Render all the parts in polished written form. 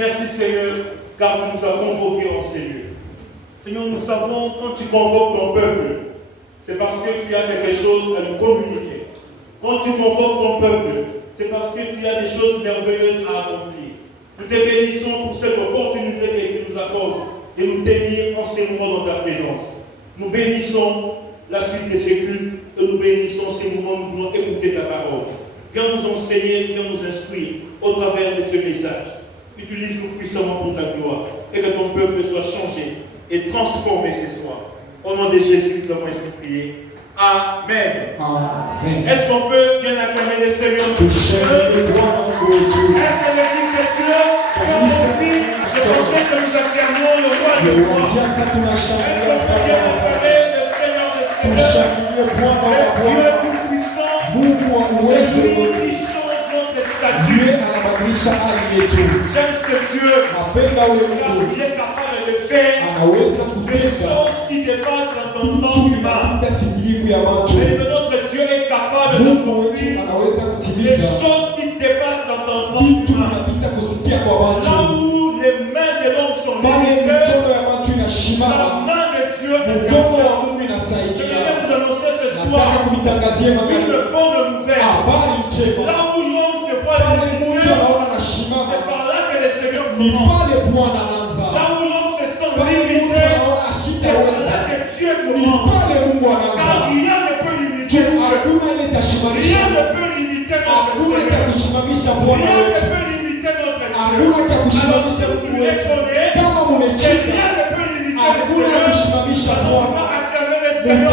Merci Seigneur, car tu nous as convoqués en ces lieux. Seigneur, nous savons quand tu convoques ton peuple, c'est parce que tu as quelque chose à nous communiquer. Quand tu convoques ton peuple, c'est parce que tu as des choses merveilleuses à accomplir. Nous te bénissons pour cette opportunité que tu nous accordes de nous tenir en ces moments dans ta présence. Nous bénissons la suite de ces cultes et nous bénissons ces moments où nous voulons écouter ta parole. Viens nous enseigner, viens nous instruire au travers de ce message. Utilise-nous puissamment pour ta gloire et que ton peuple soit changé et transformé ce soir. Au nom de Jésus, nous avons ainsi prié. Amen. Amen. Est-ce qu'on peut bien acclamer le Seigneur de Dieu? Est-ce que l'église de Dieu peut aussi, je pensais que nous acclamions le roi de roi. Est-ce qu'on peut bien acclamer le Seigneur de Seigneur? Dieu tout-puissant, c'est lui qui change notre statut. J'aime ce Dieu, car il est capable de faire des choses qui dépassent l'entendement humain. Mais notre Dieu est capable d'accomplir des choses qui dépassent l'entendement humain. Là où les mains de l'homme sont limitées, la main de Dieu est capable. Je vais vous annoncer ce soir une bonne nouvelle. Là où l'homme se voit limité, c'est par là que le Seigneur commence. Là où l'homme se sent limité, c'est par là que Dieu commence. Car rien ne peut limiter Dieu. Rien ne peut limiter notre Seigneur. Rien ne peut limiter notre Dieu. Alors si vous le connaissez, rien ne peut limiter le Seigneur. Alors on va acclamer le Seigneur.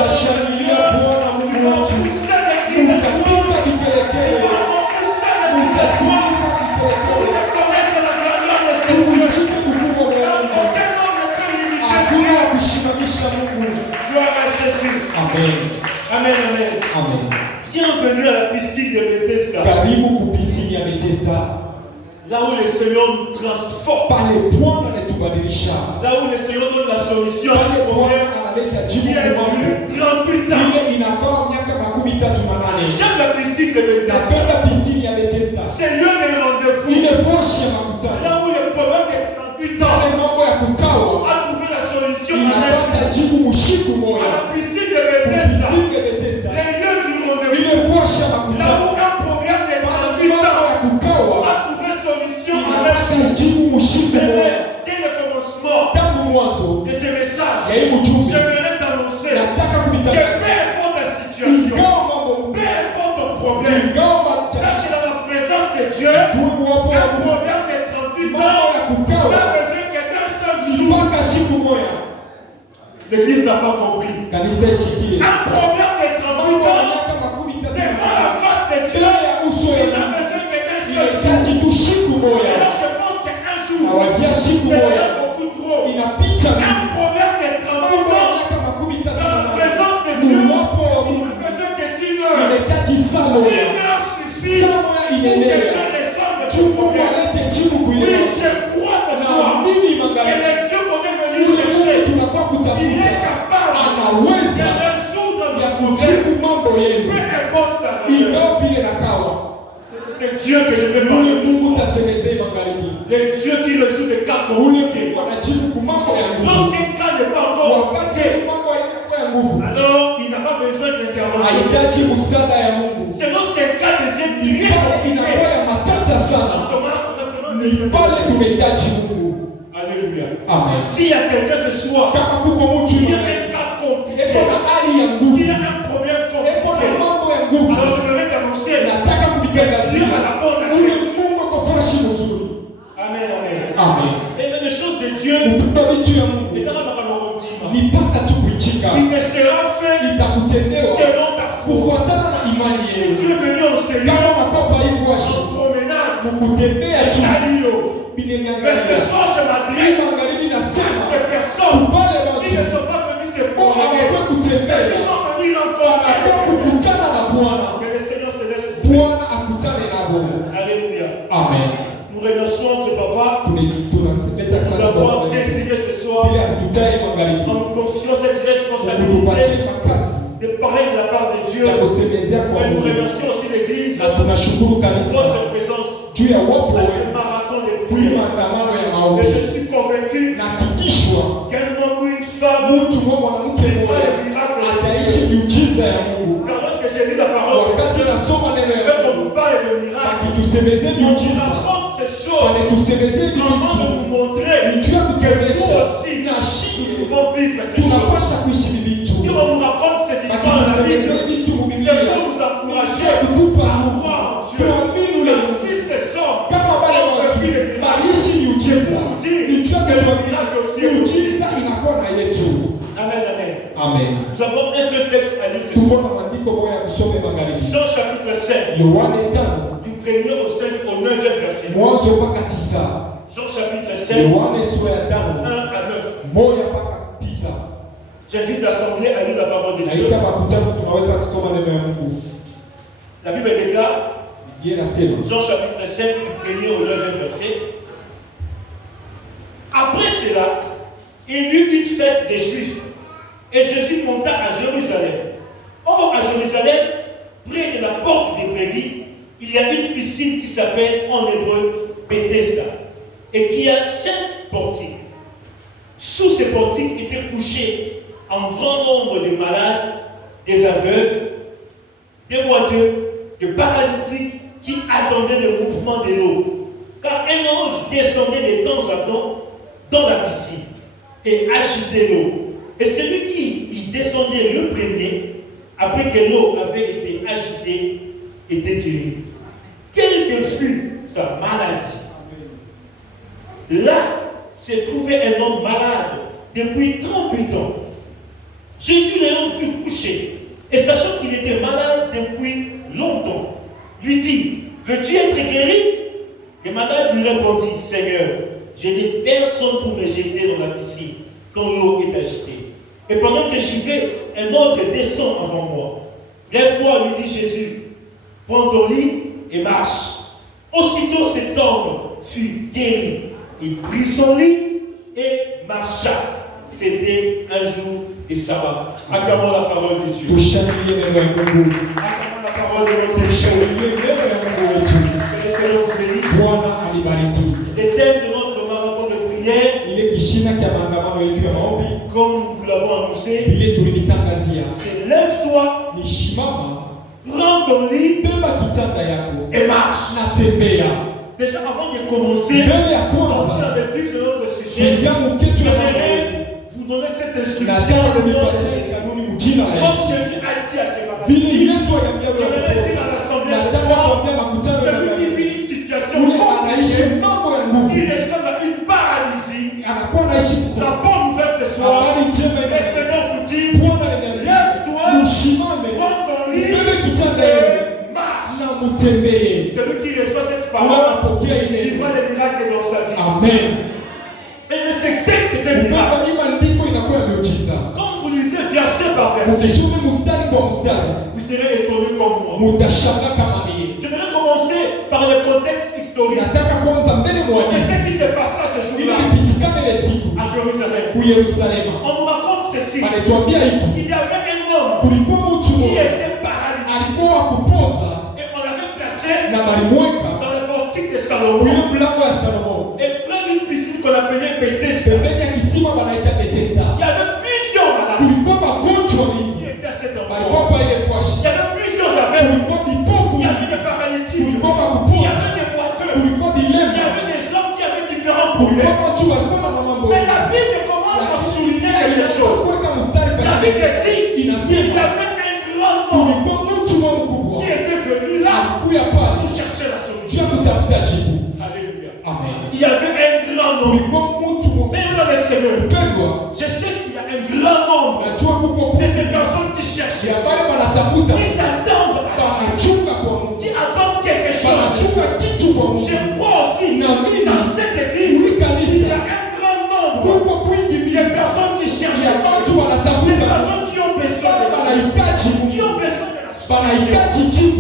Amen. Amen, amen. Amen. Bienvenue à la piscine de Bethesda. Là où le Seigneur nous transforme. Là où le Seigneur donne la solution à nos problèmes. Qui est venu 38 ans. J'aime la piscine de Bethesda. C'est lieu de rendez-vous. Là où le problème de 38 ans a trouvé la solution à la piscine de Bethesda. Les lieux du rendez-vous. Là où un problème de 38 ans a trouvé solution à la piscine. Dès le commencement de ce message, j'aimerais t'annoncer que peu importe ta situation, peu importe ton problème, sache dans la présence de Dieu, un problème de 38 ans n'a besoin que d'un seul jour. L'église n'a pas compris. Un problème de 38 ans devant la face de Dieu, il n'a besoin que d'un seul jour. Alors je pense qu'un jour, c'est beaucoup trop. Un problème de 38 ans dans la présence de Dieu, il n'a besoin que d'une heure. Une heure suffit pour que Dieu résolve ce problème. Oui, je crois ce soir que le Dieu qu'on est venu chercher, il est capable de résoudre nos problèmes. Peu importe ça. C'est Dieu que je vais parler. Le Dieu qui résout des cas compliqués. Lorsqu'un cas n'est pas encore passé, alors il n'a pas besoin d'intervention. C'est lorsqu'un cas devient direct. Alléluia. Amen. S'il y a quelqu'un ce soir qui a un cas compliqué, qui a un problème compliqué, alors je vais t'annoncer que Dieu a la bonne adresse. Amen, amen. Amen. Et les choses de Dieu, il te sera fait selon ta foi. Si tu es venu en Seigneur, en promenade, mais ce soir je m'adresse à ces personnes qui ne sont pas venus se promener, mais qui sont venus rencontrer. Que le Seigneur se laisse. Alléluia. Amen. Nous remercions notre papa pour avoir décidé ce soir en nous confiant cette responsabilité de parler de la part de Dieu. Et nous remercions aussi l'Église pour votre présence à ce marathon de prière. maombi. Et je suis convaincu qu'un homme ou une femme ataishi miujiza ya Mungu. car lorsque j'ai lu la parole de Wakati nasoma neno ya Dieu, Mungu, on nous parle de miracles, akitusemezea on nous miujiza, raconte ces choses anatusemezea afin de vitu, nous montrer ni juu ya kutuonyesha na nous shida pouvons vivre ces choses. tunapasha kuishi vitu. Si on nous raconte ces histoires dans la Akitusemezea Bible, vitu c'est Biblia, pour nous ni encourager juu ya kutupa à nguvu, croire en Dieu. tuamini ule Car Mungu. si ces hommes Kama wale ont watu vécu les miracles, waliishi miujiza, ni juu ya kutuambia miujiza inakuwa na yetu. Amen, amen. Amen. Nous avons un seul texte à lire ce soir. Tuko na maandiko moja ya kusoma magharibi. Jean chapitre 5, Yohane 5 du 1er au 5 au 9e verset. mwanzo mpaka 9. Jean chapitre 5, Yohane sura ya 5 1 à 9. moja mpaka 9. J'invite l'assemblée à lire la parole de Dieu. Naita makutano tunaweza kusoma neno ya Mungu. La Bible déclare, Biblia inasema Jean chapitre 5, du 1er au 9e verset. Après cela, il y eut une fête des Juifs, et Jésus monta à Jérusalem. Or, à Jérusalem, près de la porte des brebis, il y a une piscine qui s'appelle en hébreu Bethesda, et qui a 5 portiques. Sous ces portiques étaient couchés un grand nombre de malades, des aveugles, des boiteux, des paralytiques qui attendaient le mouvement de l'eau. Car un ange descendait de temps à temps dans la piscine et agitait l'eau. Et celui qui y descendait le premier, après que l'eau avait été agitée, était guéri. Quelle que fût sa maladie. Là se trouvait un homme malade depuis 38 ans. Jésus l'ayant vu couché, et sachant qu'il était malade depuis longtemps, lui dit, veux-tu être guéri? Le malade lui répondit, Seigneur, je n'ai personne pour me jeter dans la piscine quand l'eau est agitée. Et pendant que j'y vais, un autre descend avant moi. Lève-toi, lui dit Jésus, prends ton lit et marche. Aussitôt cet homme fut guéri. Il prit son lit et marcha. C'était un jour de sabbat. Acclamons la parole de Dieu. Acclamons la parole de notre Dieu. Le thème de notre marathon de prière, comme nous l'avons annoncé, c'est lève-toi, prends ton lit et marche. Déjà avant de commencer, avant de vivre de notre sujet, j'aimerais vous donner cette instruction de comme Jésus a dit à ses parents. J'aimerais dire à l'assemblée, celui qui vit une situation compliquée, il ressemble à une paralysie. La bonne nouvelle ce soir, le Seigneur vous dit, lève-toi, prends ton lit et marche. Celui qui reçoit cette parole, il voit les miracles dans sa vie. Amen. Et mais ce texte est un miracle. Quand vous lisez verset par verset, vous serez étonné comme moi. J'aimerais commencer par le contexte historique. Et ce qui se passe ce jour-là à Jérusalem. On nous raconte ceci. Il y avait un homme qui était paralytique. Et on l'avait placé dans le portique de Salomon. Et près d'une piscine qu'on appelait Bethesda. Il y avait plusieurs malades qui étaient à cet endroit. Il y avait plusieurs aveugles. Il y avait des paralytiques. Il y avait des boiteux. Il y avait des hommes qui avaient différents problèmes. Mais la Bible commence à souligner quelque chose. La Bible dit qu'il y avait un grand nombre qui était venu là pour chercher la solution. Alléluia. Amen. Il y avait un grand nombre. Même dans les Seigneur, je sais qu'il y a un grand nombre de ces personnes qui cherchent, qui s'attendent à Dieu, qui attendent quelque chose. Je crois aussi dans cette église, il y a un grand nombre de personnes qui cherchent, des personnes qui ont besoin de la solution.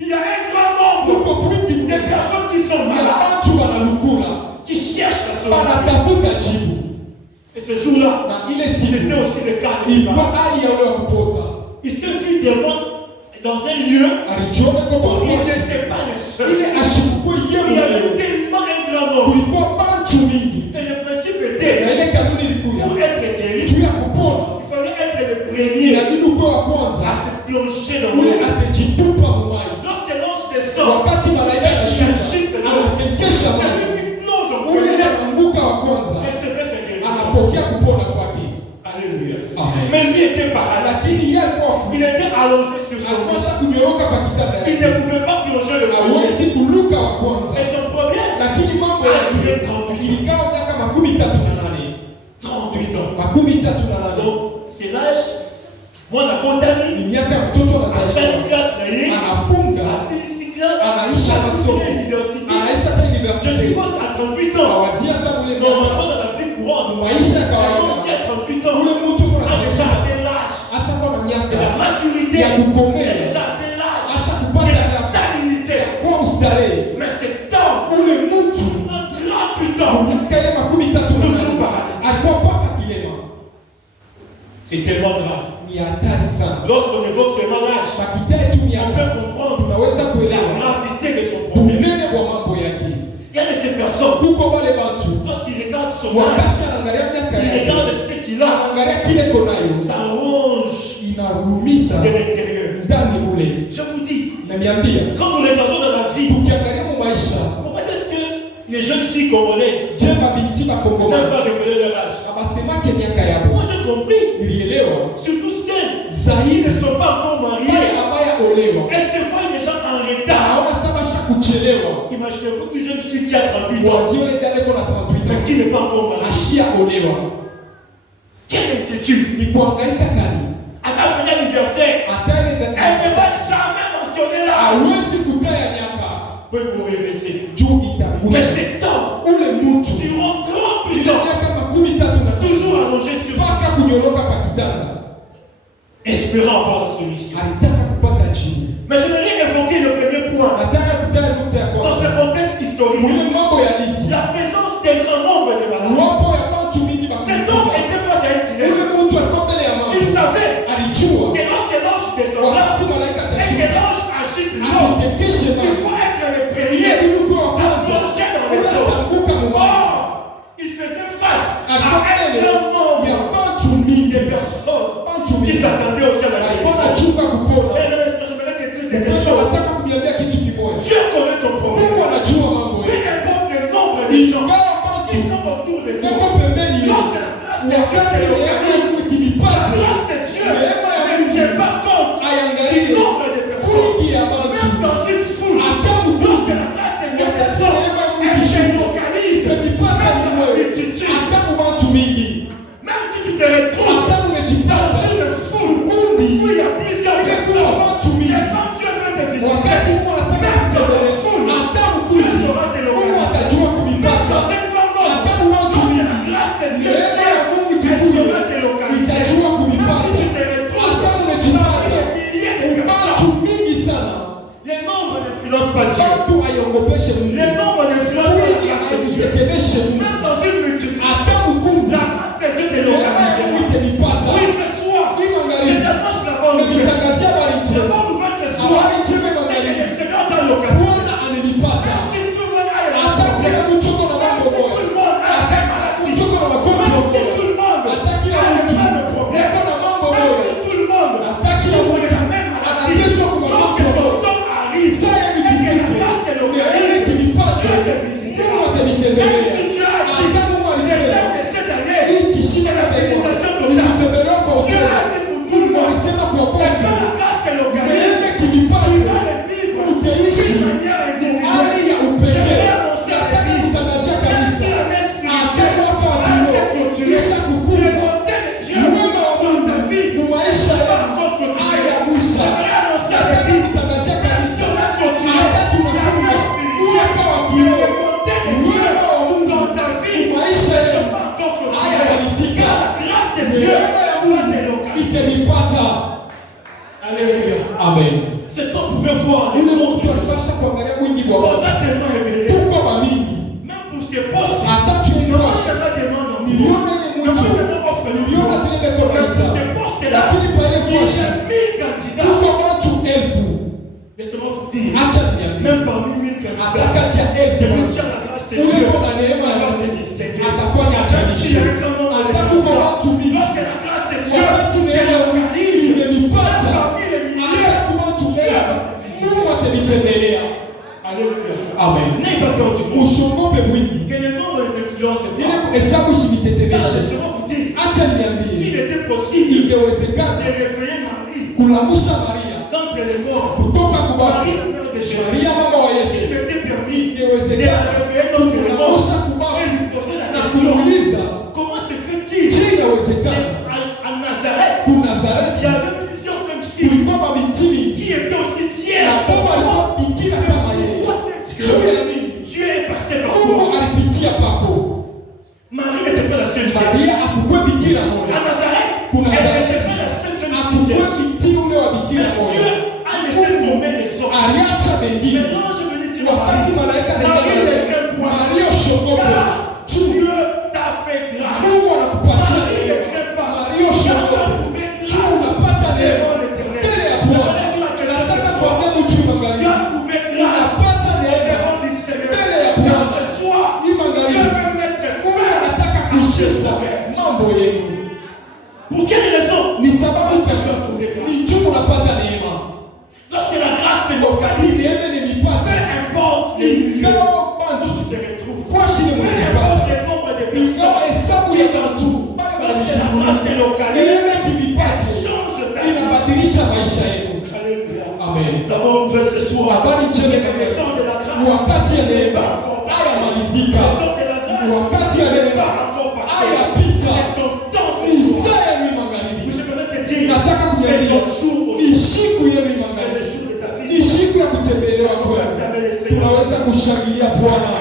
Il y a un grand nombre de personnes qui sont malades, qui cherchent la solution. Et ce jour-là, c'était aussi le cas de il se fut devant dans un lieu où il n'était pas le seul. Il y avait tellement un grand nombre. Et le principe était, pour être guéri, il fallait être le premier à se plonger dans l'eau. Lorsque l'ange descend, il agite de l'eau. Celui qui plonge en premier, recevait sa guérison. Alléluia. Mais lui était paralytique. Il était allongé sur son lit. Il ne pouvait pas plonger le premier. Et son problème a duré 38 ans. 38 ans. Donc, c'est l'âge. Moi, la montagne, à faire une classe d'ailleurs, à faire une classe, à l'université. Je suppose à 38 ans. Normalement, dans la vie courante, on dit à 38 ans, on a déjà atteint l'âge de la maturité, on a déjà atteint l'âge de la stabilité. Mais c'est temps, en 38 ans, toujours paralytique. C'est tellement grave. Lorsqu'on évoque ce malage, on peut comprendre la gravité de son problème. Il y a de ces personnes, lorsqu'ils regardent son âge, ils regardent ce qu'il a, ça ronge de l'intérieur. Je vous dis, quand nous regardons dans la vie, pourquoi est-ce que les jeunes filles congolaises n'aiment pas révéler leur âge? Moi j'ai compris, surtout celles qui ne sont pas encore mariées, elles se voient déjà en retard. Imaginez-vous une jeune fille qui a 38 ans, mais qui n'est pas encore mariée. Quelle inquiétude! À ta fin d'anniversaire, elle ne va jamais mentionner l'âge. Pour vous réveiller. Mais c'est temps. Durant 38 ans, toujours allongé sur lui, espérant avoir la solution. Mais j'aimerais évoquer le premier point. Dans ce contexte historique, la présence d'un grand nombre de malades. Cet homme était face à un dilemme. Il savait que lorsque l'ange descendra et que l'ange agite l'eau, il faut être le premier à plonger dans les eaux. Or, il faisait face à un grand nombre de personnes qui s'attendaient au ciel de la guérison. Dieu connaît ton problème. Peu importe le nombre de gens qui sont autour de toi. Lorsque la grâce de Dieu ne tient pas compte du nombre de personnes, même dans une foule, lorsque la grâce de Dieu descend, elle se localise, même dans la multitude. Même si tu te retrouves dans une foule où il y a plusieurs personnes, et quand Dieu veut te visiter, même dans la foule, Dieu saura te localiser. Même dans un grand nombre, lorsque la grâce de Dieu vient, elle saura te localiser. Même si tu te retrouves dans des milliers de personnes, les nombres n'influencent pas Dieu. Les nombres n'influencent pas la grâce de Dieu. Même dans une multitude, la grâce de Dieu te localise. Oui, ce soir, je t'annonce la bonne nouvelle. La bonne nouvelle ce soir, c'est que le Seigneur t'a localisé. Même si tout le monde a le même problème, même si tout le monde a la même maladie, même si tout le monde a le même problème, même si tout le monde souffre de la même maladie, lorsque ton temps arrive et que la grâce te localise, Dieu te visitera. Même si Dieu a dit, les termes de cette année, c'est la visitation totale. Dieu a dit pour tout le monde, et quand la grâce te localise, tu vas le vivre d'une manière individuelle. Je vais annoncer à l'Église, même si l'année spirituelle a été clôturée, le bonté de Dieu dans ta vie va encore clôturer. J'aimerais annoncer à l'Église, même si on a clôturé l'année spirituelle, le bonté de Dieu dans ta vie ne va encore clôturer. Car la grâce de Dieu va te localiser. Alléluia. Amen. Cet homme pouvait voir les mondes tellement révélés. Même pour ses postes, il n'y aura jamais de demande en millions. Il n'y aura jamais d'offre millions. Mais pour ces postes-là, il y a 1000 candidats. Laissez-moi vous dire, même parmi 1000 candidats, c'est pour dire la grâce de Dieu qui va se distinguer. kunitembelea. Alléluia. Amen. N'aie pas peur du monde. Usiogope mwingi. Que le nombre d'influences est Ile hesabu shimitetemeshe. Laissez-moi vous dire, Acha niambie. s'il était possible de Ingewezekana réveiller Marie kulamusha Maria d'entre les morts, kutoka Marie kubafu. la mère de Jésus, Maria mama wa Yesu. s'il m'était permis de la Ingewezekana réveiller d'entre les morts kulamusha et kubafu lui poser la na question, kumuuliza comment se fait-il je inawezekana à Nazareth, ku il y Nazareti avait plusieurs jeunes filles kulikuwa mabinti mingi qui étaient aussi vierges. na baba alikuwa bikira kama yeye. Juu ya nini? Dieu est passé par Mungu toi. alipitia pako. Marie n'était pas la seule fille. Maria akukwe bikira À moja. Nazareth, Ku elle n'était Nazareti pas la seule jeune fille. akukwe binti ule wa bikira Mais Dieu moja. a laissé tomber les autres. Aliacha bengine. Maintenant, je veux dire à Wakati Marie, malaika Marie ne craint point. Maria shogope. Car Juu Dieu t'a fait grâce. Mungu anakupatia Marie ne neema. craint pas. Maria shogope. Juu unapata neema. Mbele ya Bwana. Nataka kuambia mtu Tu magharibi. as trouvé grâce Unapata neema. devant du Seigneur. Mbele ya Car Bwana. ce soir, Hii Dieu magharibi. veut mettre Mungu fin anataka à ce kushisa sommet. mambo yenu. Pour quelle raison? Ni sababu Parce que tu as gani? trouvé grâce. Ni juu unapata neema. Lorsque la grâce te Wakati localise, neema peu imenipata, importe les lieux ingawa où bantu tu te retrouves, fashi peu nimejipata, importe le nombre de ingawa personnes, hesabu ya bantu pale lorsque la grâce te wananishukuru, localise, neema ikinipata change ta vie. inabadilisha maisha yenu. Alléluia. Amen. La bonne nouvelle ce soir, Habari njema c'est ni que le temps de la grâce wakati ya neema haya le malizika, temps de la grâce wakati ya n'est neema pas encore passé. haya pita, C'est ton temps ce ni soir. saa yenu Je magharibi. voudrais te dire, Nataka c'est kuambia ton jour ni aujourd'hui. siku yenu C'est le magharibi, jour de ta ni vie. siku ya kutembelewa On peut kwenu. acclamer le Seigneur. Tunaweza kushangilia Bwana.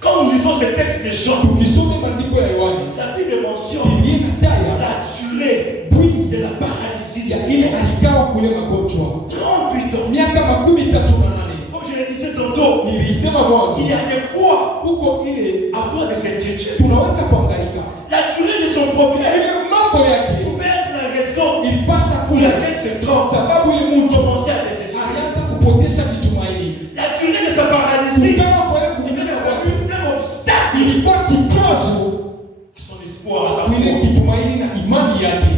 Quand nous lisons ces textes de Jean, Tukisoma maandiko ya Yohana, la Bible mentionne Biblia inataja la durée bwingi de la paralysie ya ile aligawa kule magonjwa 38 ans. miaka 38. Comme je le disais tantôt, Nilisema mwanzo il y a des quoi huko ile avoir des inquiétudes. tunaweza kuhangaika, La durée de son problème ile mambo yake pouvait être la raison ilipasha pour kula, laquelle cet homme sababu ile mtu commençait à désespérer. alianza kupotesha vitumaini. La durée de sa paralysie Kugawa kwa ile était kupiga kwake devenu un obstacle ilikuwa kikwazo à son espoir, à sa ile foi. kitumaini na imani yake.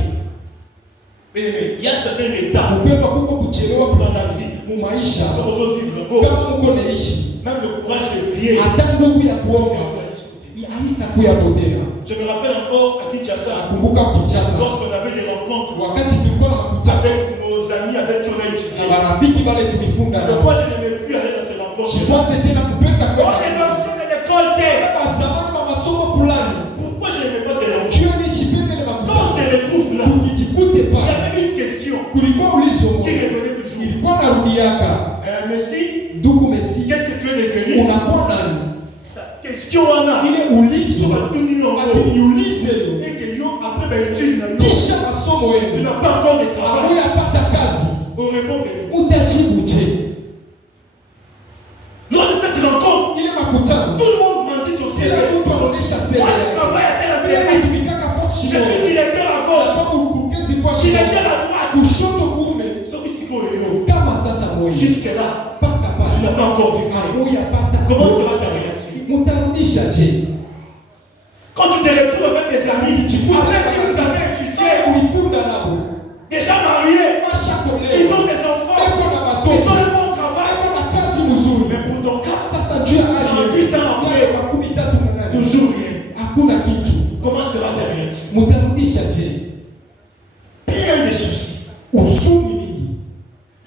Mais il y a certains retards Kupendwa kuko kuchelewa dans la vie. mu maisha. Nous devons vivre beau. Kama mko naishi Même le courage de prier. hata nguvu ya on kuomba va discuter. haitakuya tena. Je me rappelle encore à Kinshasa, Nakumbuka Kinshasa lorsqu'on avait des rencontres wakati tulikuwa na makutano avec nos amis avec qui on a étudié. na marafiki wale tulifunga Le nao. fois, je n'aimais plus aller dans ces rencontres. Jipanze tena kupenda Oh, les kwenda anciens de l'école wale wa zamani wa masomo fulani. pourquoi je n'aimais pas ces rencontres? Jua ni shipende na Quand on makutano. se retrouve là, Tukijikute il y pale avait une question kulikuwa ulizo qui moja revenait toujours. ilikuwa narudiaka, Messi, ndugu Messi, qu'est-ce que tu es devenu? unakuwa nani? Ta question on a. Ile ulizo On va tout dire en haut. akiniulize Et que yo, après ma étude, na yo, kisha masomo tu yenu n'as pas encore de travail. amuyapata kazi, On répond que utajibu je? lors de cette rencontre, Ile makutano tout le monde grandit sur ses kila rêves. mtu anaonesha sera Moi, je yake. travaille à tel Yeye endroit. anatumikaka Je function suis directeur à gauche. sababu mkurugenzi kwa Je suis shida directeur à droite. kushoto kuume. Sauf ici, qu'on est haut. Kama sasa moyo Jusque-là, mpaka tu n'as pale pas encore vu. amuyapata, Comment sera ta réaction? mutarudisha je? Quand tu te retrouves avec des amis, avec qui vous avez étudié, Ulifunda nabo déjà mariés, ils washakolewa, ont des enfants, eko na ils ont watoto, un bon travail. eko na kazi mzuri. Mais pour ton cas, Sasa juu ya hali 38 ans après, miaka 38 toujours rien. hakuna kitu, Comment sera ta réaction? mutarudisha je? Bien des soucis. Huzuni mingi,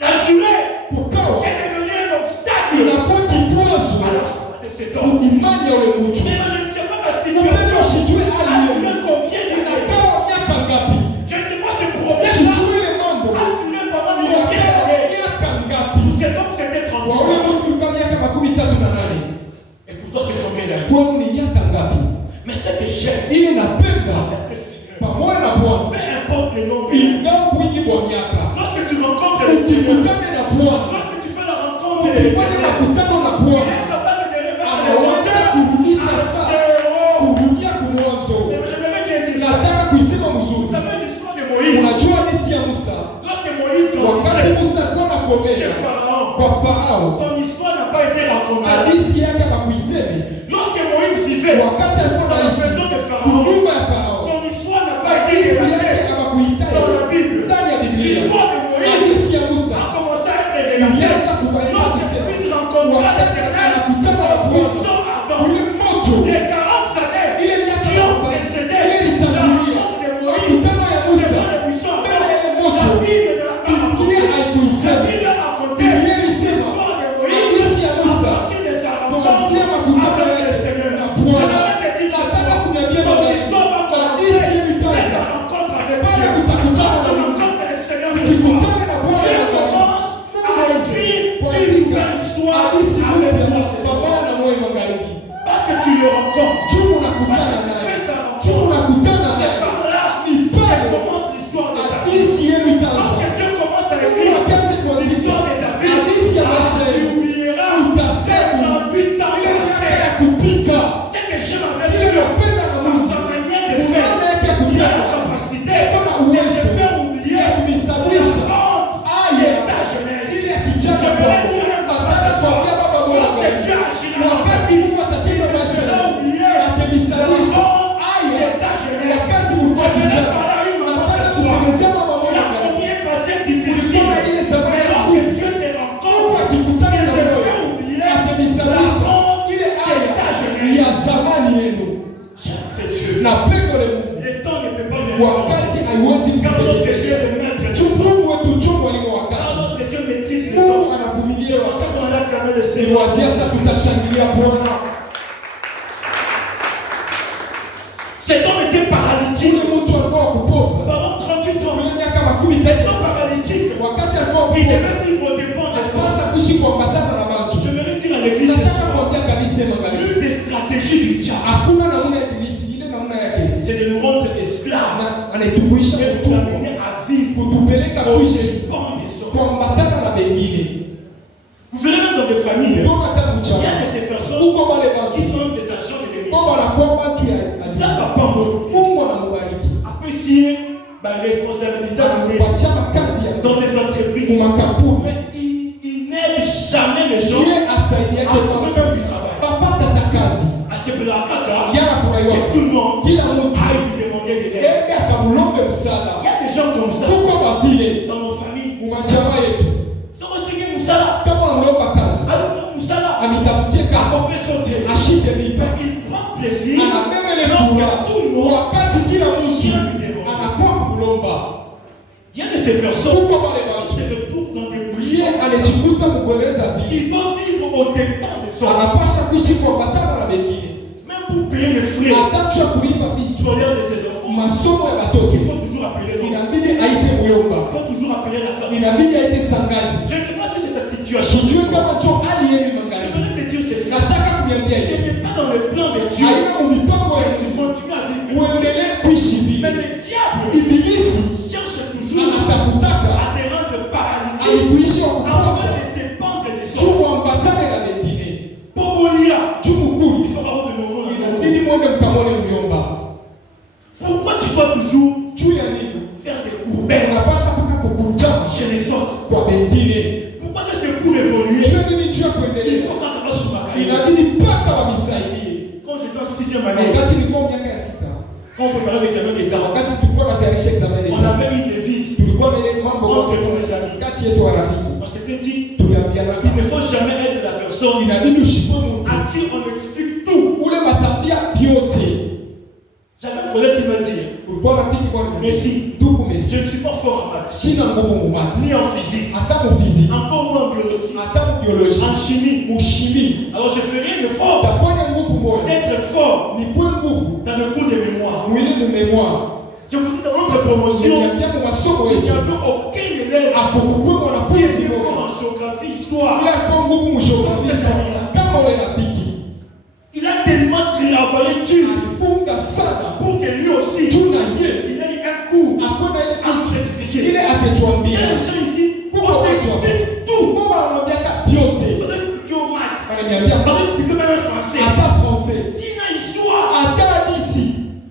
La durée kukawa est devenue un obstacle inakuwa kikwazo à la foi de cet homme. imani ya ule mtu. Mais moi, je ne sais pas ta Upendo situation. sijue A hali duré hiyo combien d'années? inakawa miaka ngapi, Je ne sais pas ce problème-là sijue ile mambo a duré pendant combien inakawa d'années? miaka ngapi. Cet homme, c'était 30 Kwa ans. ule mtu ulikuwa miaka 38 Et pour toi, c'est combien d'années? kwenu ni miaka ngapi? Mais ce que j'aime Ile napenda avec le Seigneur, pamoja na Bwana, peu importe le nombre d'années, ingawa wingi wa miaka, lorsque tu rencontres le Seigneur, ukikutane na Bwana, lorsque tu fais la rencontre de ukifanya l'Éternel, makutano na il Bwana, est capable de remettre anaweza les kurudisha compteurs saa, à zéro. kurudia kumwanzo. Mais je vais bien dire ça. Nataka kuisema Vous mzuri. savez l'histoire de Moïse. Unajua hadithi ya Musa, Lorsque Moïse wakati grandissait Musa alikuwa chez anakomea Pharaon, kwa Farao, son histoire n'a pas été racontée. hadithi yake hakuisemi. Lorsque Moïse vivait Wakati alikuwa dans la anaishi maison de Pharaon, nyumba ya Farao, son histoire n'a pas été hadithi relatée yake hakuitaja dans Wazia makutano yake na Bwana. Nataka kuniambia baba, hadithi yenu itaanza pale utakutana na Mungu. Ukikutana na Bwana kuandika hadithi pamoja na moyo magharibi. Chungu unakutana naye. Chungu unakutana naye. Ni pale hadithi yenu itaanza. Wakazi kuandika hadithi ya maisha yenu. Utasema ile miaka ya kupita, ile napenda na Mungu, mfano yake ya kutenda, eko na uwezo ya kunisababisha aya ile ya kijana bwana. Nataka kuambia baba bwana, wakati Mungu atatenda maisha yako, atanisababisha aya wakati Mungu kijana. Nataka kusemezea baba bwana, ulikuwa na ile zamani ya Mungu akikutana na wewe, atanisababisha ile aya ya zamani yenu na pendo la Mungu. Wakati haiwezi kutekeleza. Mungu wetu chungu alimo wakati. Mungu anavumilia wakati. Ni wazia sasa tutashangilia Bwana. Cet homme était paralytique. Mtu alikuwa kupoza. Pendant 38 ans. Ile miaka 10 paralytique. Wakati alikuwa kupoza. Il devait vivre au dépens des autres. Sasa kuishi kwa batana na watu. Je me dire à l'église. Nataka kuambia kanisa magharibi. L'une des stratégies du diable. Hakuna namna ya ibilisi ile namna yake. C'est de nous rendre esclaves. Anaitukuisha mtu amener à vivre kutupeleka kuishi kwa batana na bengine. Vous verrez même dans des familles. Il y a de ces personnes qui sont des agents de l'ennemi. Ça va pas après si ma responsabilité dans les entreprises. Mais il n'aide jamais les gens à trouver même du travail. À ce blacada, que tout le monde aille lui demander de l'aide. Il y a des gens comme ça dans nos familles. Amitafutie kazi, ashike mipa, il prend plaisir tout le monde, wakati kila mtu anakuwa kulomba. Il y a de ces personnes qui se retrouvent dans des bouillons. Anajikuta kueleza vipi. Il doit vivre au dépens des autres. Anapasha kuishi kwa batana na wengine. Même pour payer les frais atatu ya kulipa bitu scolaires de ses enfants. Masomo ya watoto. Il faut toujours appeler l'homme. Inabidi aite muyomba. Il faut toujours appeler la tante. Inabidi aite sangaji. Je ne sais pas si c'est ta situation. Sijui kama cho hali yenu mangali. Je voudrais te dire ceci. Nataka kuniambia hivi. Ce n'est pas dans le plan de Dieu. Haina mipango ya Tu continues à vivre. Uendelee kuishi hivi. Mais le diable Ibilisi cherche toujours anatafutaka à te rendre paralytique. alikuishi wa Afin kupoza. de dépendre des autres. Chuo ambatane na wengine. Pobolia. Chumukuru. Il faut avoir de nouveau. Inabidi mwende mkamone muyomba. Pourquoi tu dois toujours Juu ya nini? faire des courbettes Unapasha mpaka kukunja chez les autres? kwa wengine. Pourquoi est-ce que pour évoluer, Juu ya nini juu ya il kuendelea? faut quand on va sur ma carrière? Inabidi mpaka wamisaidie. Quand j'étais en 6e année, Wakati nilikuwa miaka ya 6, quand on préparait l'examen d'État, wakati tulikuwa tunatayarisha examen on yetu, avait une devise. tulikuwa na ile mambo Entre nous les amis. kati yetu warafiki. On s'était dit, Tuliambiana il ne faut jamais être la personne inabidi ushikwe mtu à qui on explique tout. ule matambia yote. J'avais un collègue qui m'a dit, Ulikuwa rafiki kwa Messi, ndugu je Messi. ne suis pas fort en maths, Sina nguvu mu maths, ni en physique, hata mu physique, encore moins en biologie, hata mu biologie, en chimie. mu chimie. Alors je ferai un effort Tafanya nguvu moja. d'être fort Ni kwa nguvu dans le cours de mémoire. mwili mu mémoire. Je vous dis, dans notre promotion, Niambia mu masomo il n'y yetu. avait aucun élève Akukukwe qui mwanafunzi était fort mmoja. en géographie, histoire. Ila kwa nguvu mu geography. Kama ule rafiki. Il a tellement travaillé dur Alifunga sana. pour que lui aussi, Tuna ye. il ait un cours Hakuna ile à nous expliquer. ile Il y a atetuambia. des gens ici, Kwa on t'explique tout. Mungu anamwambia yote. On t'explique au maths, Ananiambia on basi t'explique même en français. hata français. Dina histoire. Hata hadisi.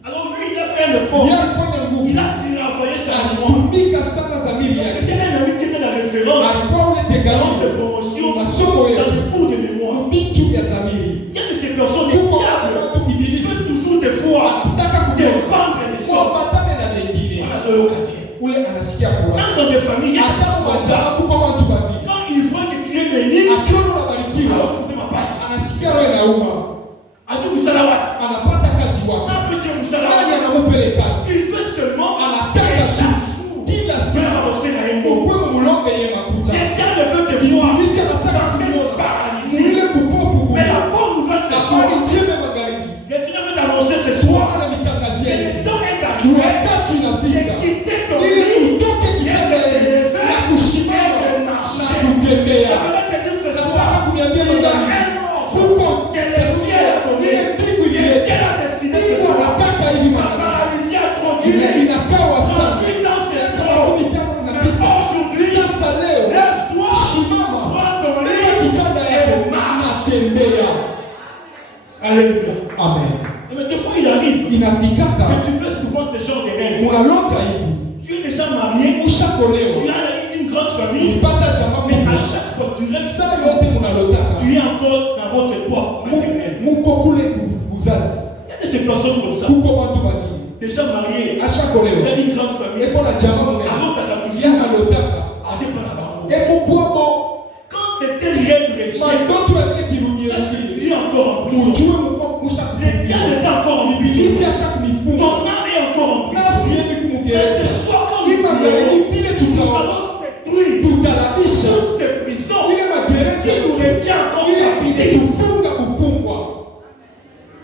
Alors lui, il a fait un effort. Yeye alifanya nguvu. Il a travaillé sa mémoire. Alitumika sana zamiri yake. C'était un ami qui était la référence Alikuwa ule dans tegalo. notre promotion, Masomo dans yetu. le cours de mémoire. Bitu ya zamiri. Il y a de ces personnes, des Kuko diables, watu qui ibilisi. veulent toujours te voir Anataka kujua. dépendre des Kwa autres. batane na wengine. Voilà ce que je dis. Ule anasikia furaha. Même dans des familles, il y a des Hata gens comme kwa ça. sababu kwa watu wa dini. Quand ils voient que tu es béni, Akiona unabarikiwa, alors écoutez ma passe. anasikia roho inauma. Azu Moussalawat. Anapata kazi wake. Non, monsieur Nani Moussalawat. anamupele kazi? Il veut seulement Anataka tu chaque jour kila faire siku avancer la haine. ukwe mulombe ye makuta. Les diables veulent te voir Ibilisi anataka kuona paralysé. mwile kupofu Mais la kuona. bonne Alléluia. Amen. Mais des fois, il arrive. Inafikaka. Que tu fais souvent ce genre de rêve. Unalota hivi. Tu es déjà marié. Ushakolewa. Tu as une grande famille. Ulipata jamaa Mais kubwa. à chaque fois tu rêves. Saa yote unalotaka. Tu es encore dans votre époque maternelle. Muko kule uzazi. Il y a de ces personnes comme ça. Kuko watu wawili. Déjà marié. Ashakolewa. Il a une grande famille. Eko na jamaa mwenye. Alors t'as toujours. Yanalotaka. Avec par là-bas. Eko kwabo. Quand de tels rêves réussissent. Mandoto yake kirudia. Tu es encore en prison. Mujue mko musha. Le diable est encore en prison. Ibilisi ashakumifunga. Ton âme est encore en prison. Nafsi yetu Mais kumugereza. ce soir quand nous Imagine prions, vile nous tutaona. allons détruire Tutalabisha. toutes ces prisons. Ile magereza Qui nous retient encore ile captifs. kufunga kufungwa.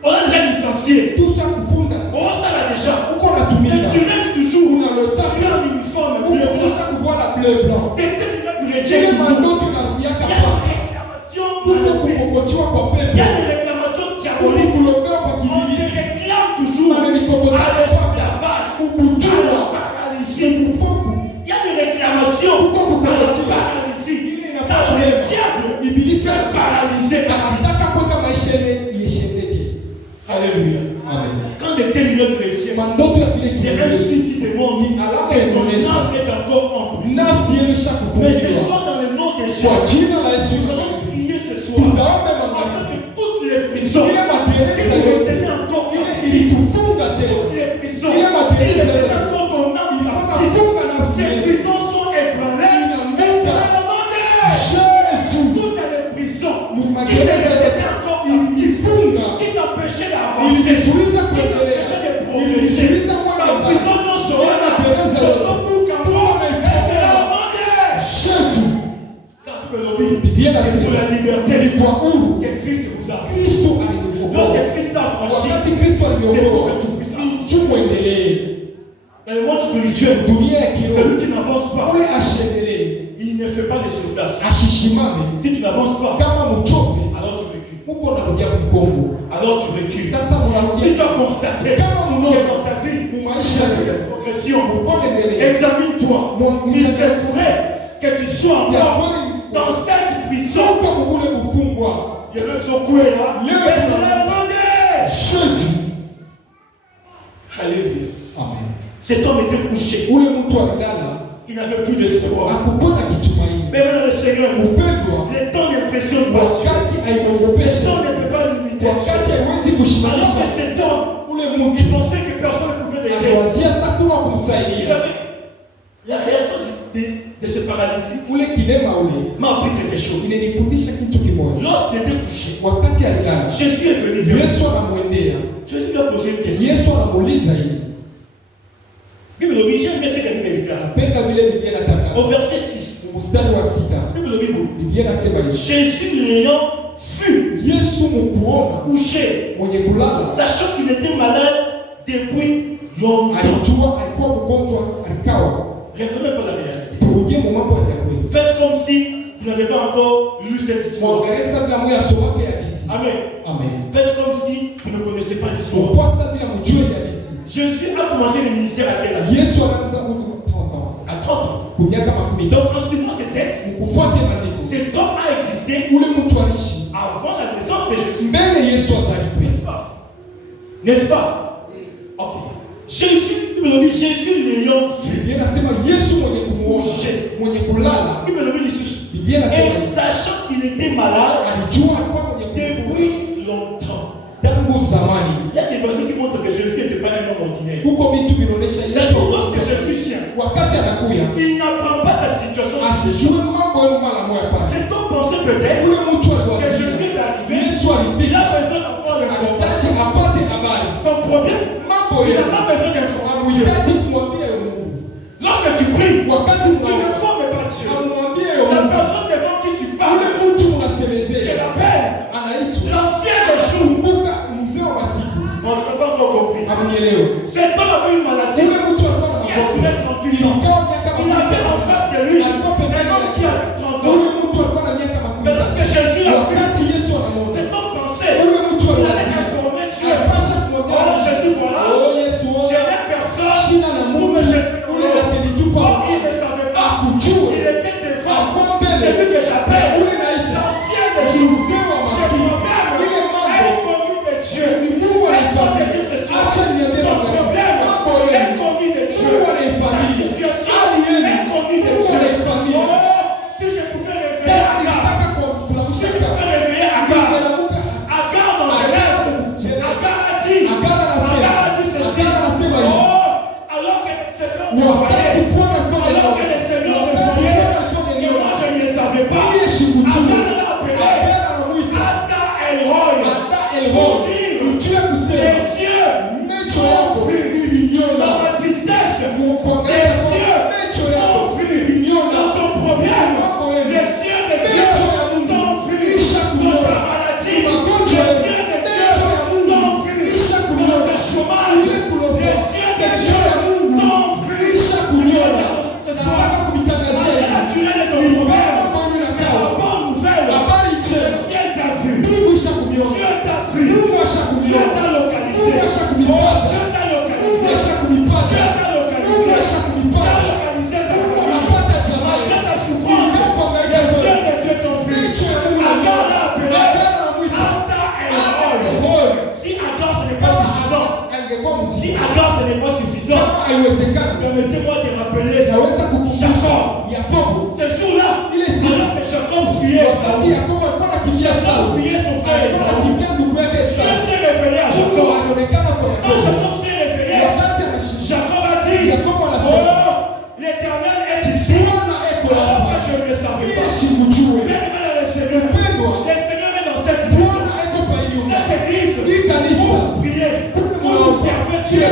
On a déjà licencié. Tusha kufunga. On ça là déjà. Uko Mais natumika. tu rêves toujours. Unalota. Tu es en uniforme bleu blanc. Unakuja kuvala bleu blanc. Et que tu rêves, tu Ile reviens toujours. mandoto inarudiaka Il y a pa. des réclamations Kuko maléfiques. kukokotiwa kwa Il y pepo. a des réclamations Kuli diaboliques. kulombea kwa On te kibilisi. réclame toujours Mane à mikokotaka pa. l'esclavage, à Kubutua. la paralysie. Kufofu. Il y a des réclamations à la paralysie. Car le diable Ibilisi veut paralyser ta vie. anataka kuweka maisha yeshendeke. Alléluia. Amen. Quand de tels lieux chrétiens, Mandoto ya vile c'est un kibilisi. signe qui démontre que ton âme est encore en prison. Nasi yenu Mais ce shakufungiwa. soir, dans le nom de Kwa Jésus, jina la Yesu. nous allons prier ce soir Tutaombe afin mama. que toutes les prisons Ile magereza qui nous yote. retenaient encore Ile captifs, ilitufunga toutes tena. les prisons Ile qui magereza retenaient yote. encore ton âme captive, Inafunga nafsi ces yetu. prisons sont ébranlées et c'est le nom de Yesu. toutes les prisons qui Magereza retenaient yote. encore captifs, Ilifunga. qui t'empêchaient d'avancer, Ilizuiza qui kuendelea. t'empêchaient de progresser. Ilizuiza kwenda La mbali. prison non sera là. Magereza C'est yote. le bout qu'en bas, et c'est le nom de Yesu. car tu peux le dire. Biblia C'est inasema pour la liberté ni kwa huru que Christ vous a fait. Kristo alikuokoa. Lorsque Christ a franchi, Wakati Kristo aliokoa, ni chumbo endelee. dans le monde spirituel, Dunia ya celui kiroho qui n'avance pas, ule ashendelee, il ne fait pas de surplace. ashishimame. Si tu n'avances pas, Kama mchofe, alors tu recules. uko unarudia mgongo. Alors tu recules. Sasa Si mnarudia tu as constaté kama que mnono dans ta vie, mu il y maisha a eu yako des progressions, uko endelee. examine-toi. Il se pourrait que tu sois Ya encore kweli dans cette prison. uko mkule kufungwa. Il y a même son coué là. Leo Mais c'est le nom de Yesu. Alléluia. Amen. Cet homme était couché. Ule mtu alilala Il n'avait plus d'espoir. akupona kitumaini. Mais maintenant le Seigneur, Upendwa le temps d'impression pas Dieu. wakati Le haimwogopesha, temps ne peut pas limiter. wakati haiwezi Alors kushimamisha que cet homme, ule il mtu pensait que personne ne pouvait l'aider. aliwazia sakuma Il kumsaidia avait la réaction de ce paralytique ule kilema ule. m'a appris quelque chose. Inanifundisha kitu kimoja. Lorsqu'il était couché, Wakati alilala, Jésus est venu vers lui. Yesu anamwendea, Jésus lui a posé une question. Yesu anamuuliza hivi. Bible oblige, j'ai laissé la Bible là. Napenda vile Biblia Au inatangaza verset 6, mstari wa 6. Bible oblige, Biblia inasema hivi. Jésus l'ayant vu Yesu mkuona couché, mwenye kulala, sachant qu'il était malade depuis longtemps. alijua alikuwa mgonjwa, alikawa. Référez pas la réalité. Turudie mu mambo ya kweli. Faites comme si vous n'avez pas encore lu cette histoire. Muongeleza bila mu yasomake hadithi. Amen. Amen. Faites comme si vous ne connaissez pas l'histoire. Kufuasa bila mjue hadithi. Jésus a commencé le ministère à quel âge? Yesu anaanza huko 30 ans. À 30 ans. Kumiaka makumi. Donc en suivant ces textes, Mkufuate maandiko. cet homme a existé Ule mtu aliishi avant la naissance de Jésus. mbele Yesu azaliwe. N'est-ce pas? N'est-ce pas? Ok. Jésus, Jésus l'ayant vu. Biblia inasema Yesu mwenye kumuona, mwenye kulala. Biblia Biblia inasema et sachant qu'il était malade alijua alikuwa mwenye depuis longtemps. tangu zamani. Il y a des versets qui montrent que Jésus n'était pas un homme ordinaire. Huko vitu vinaonyesha Yesu Lorsque Jésus vient, wakati anakuya il n'apprend pas ta situation. asijue mambo yenu mara moja pale. Cet homme pensait peut-être Ule mtu que aliwazia Jésus est arrivé. Yesu Il alifika a besoin d'avoir anahitaji l'information. apate habari. Ton problème, Mambo il n'a yenu pas besoin d'information. anahitaji kumwambia yo Mungu. Lorsque tu pries, Wakati tu n'informes pas Dieu. amwambie yo La Mungu. personne devant qui tu Ule parles, mtu je unasemezea l'appelle anaitwa l'ancien des jours. kumbuka mzee wa masiku. Non, je n'ai pas encore compris. Amnielewe. Cet homme avait une maladie Ule mtu alikuwa na qui a duré magonjwa. 38 ans. Ilikuwa miaka Il avait en face de lui un homme qui a 30 ans. Ule mtu alikuwa na miaka makumi Mais lorsque tatu. Jésus a vu, Wakati Yesu anamuona, cet homme pensait ule mtu qu'il allait aliwazia informer Dieu. alipasha kumwambia Oh Jésus, voilà. oh Yesu, oh Si à grâce ce n'est pas suffisant, permettez-moi de rappeler Jacob. Ce jour-là, alors que Jacob fuyait son frère Esaü, Dieu s'est révélé à Jacob. Quand Jacob s'est révélé, Jacob a dit, oh, l'Éternel est ici. Alors que je ne le savais pas. Le Seigneur est dans cette église. Pour prier, pour observer Dieu.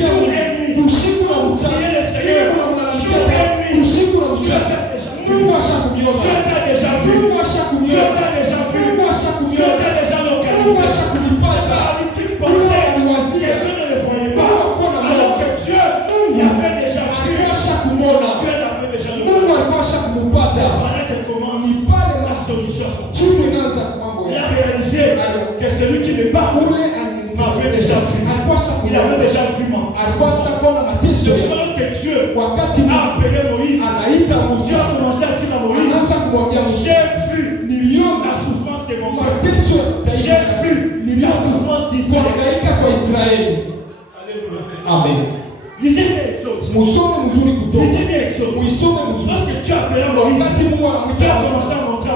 Jour et nuit. Priez le Seigneur. Jour et nuit. Dieu t'a déjà vu. Dieu t'a déjà vu. Dieu t'a déjà vu. Dieu t'a déjà localisé. Paralytique pensait que Dieu ne le voyait pas. Alors que Dieu l'avait déjà vu. Dieu l'avait déjà localisé. Parlait de comment la solution. Il a réalisé que celui qui n'est pas roulé m'avait déjà vu. Il avait déjà vu moi. Je pense que Dieu a appelé Moïse. Dieu a commencé à dire à Moïse, j'ai vu la souffrance de mon peuple. J'ai vu la souffrance d'Israël. Alléluia. Amen. Lisez bien Exode. Lisez bien Exode. Lorsque Dieu a appelé Moïse, Dieu a commencé à montrer à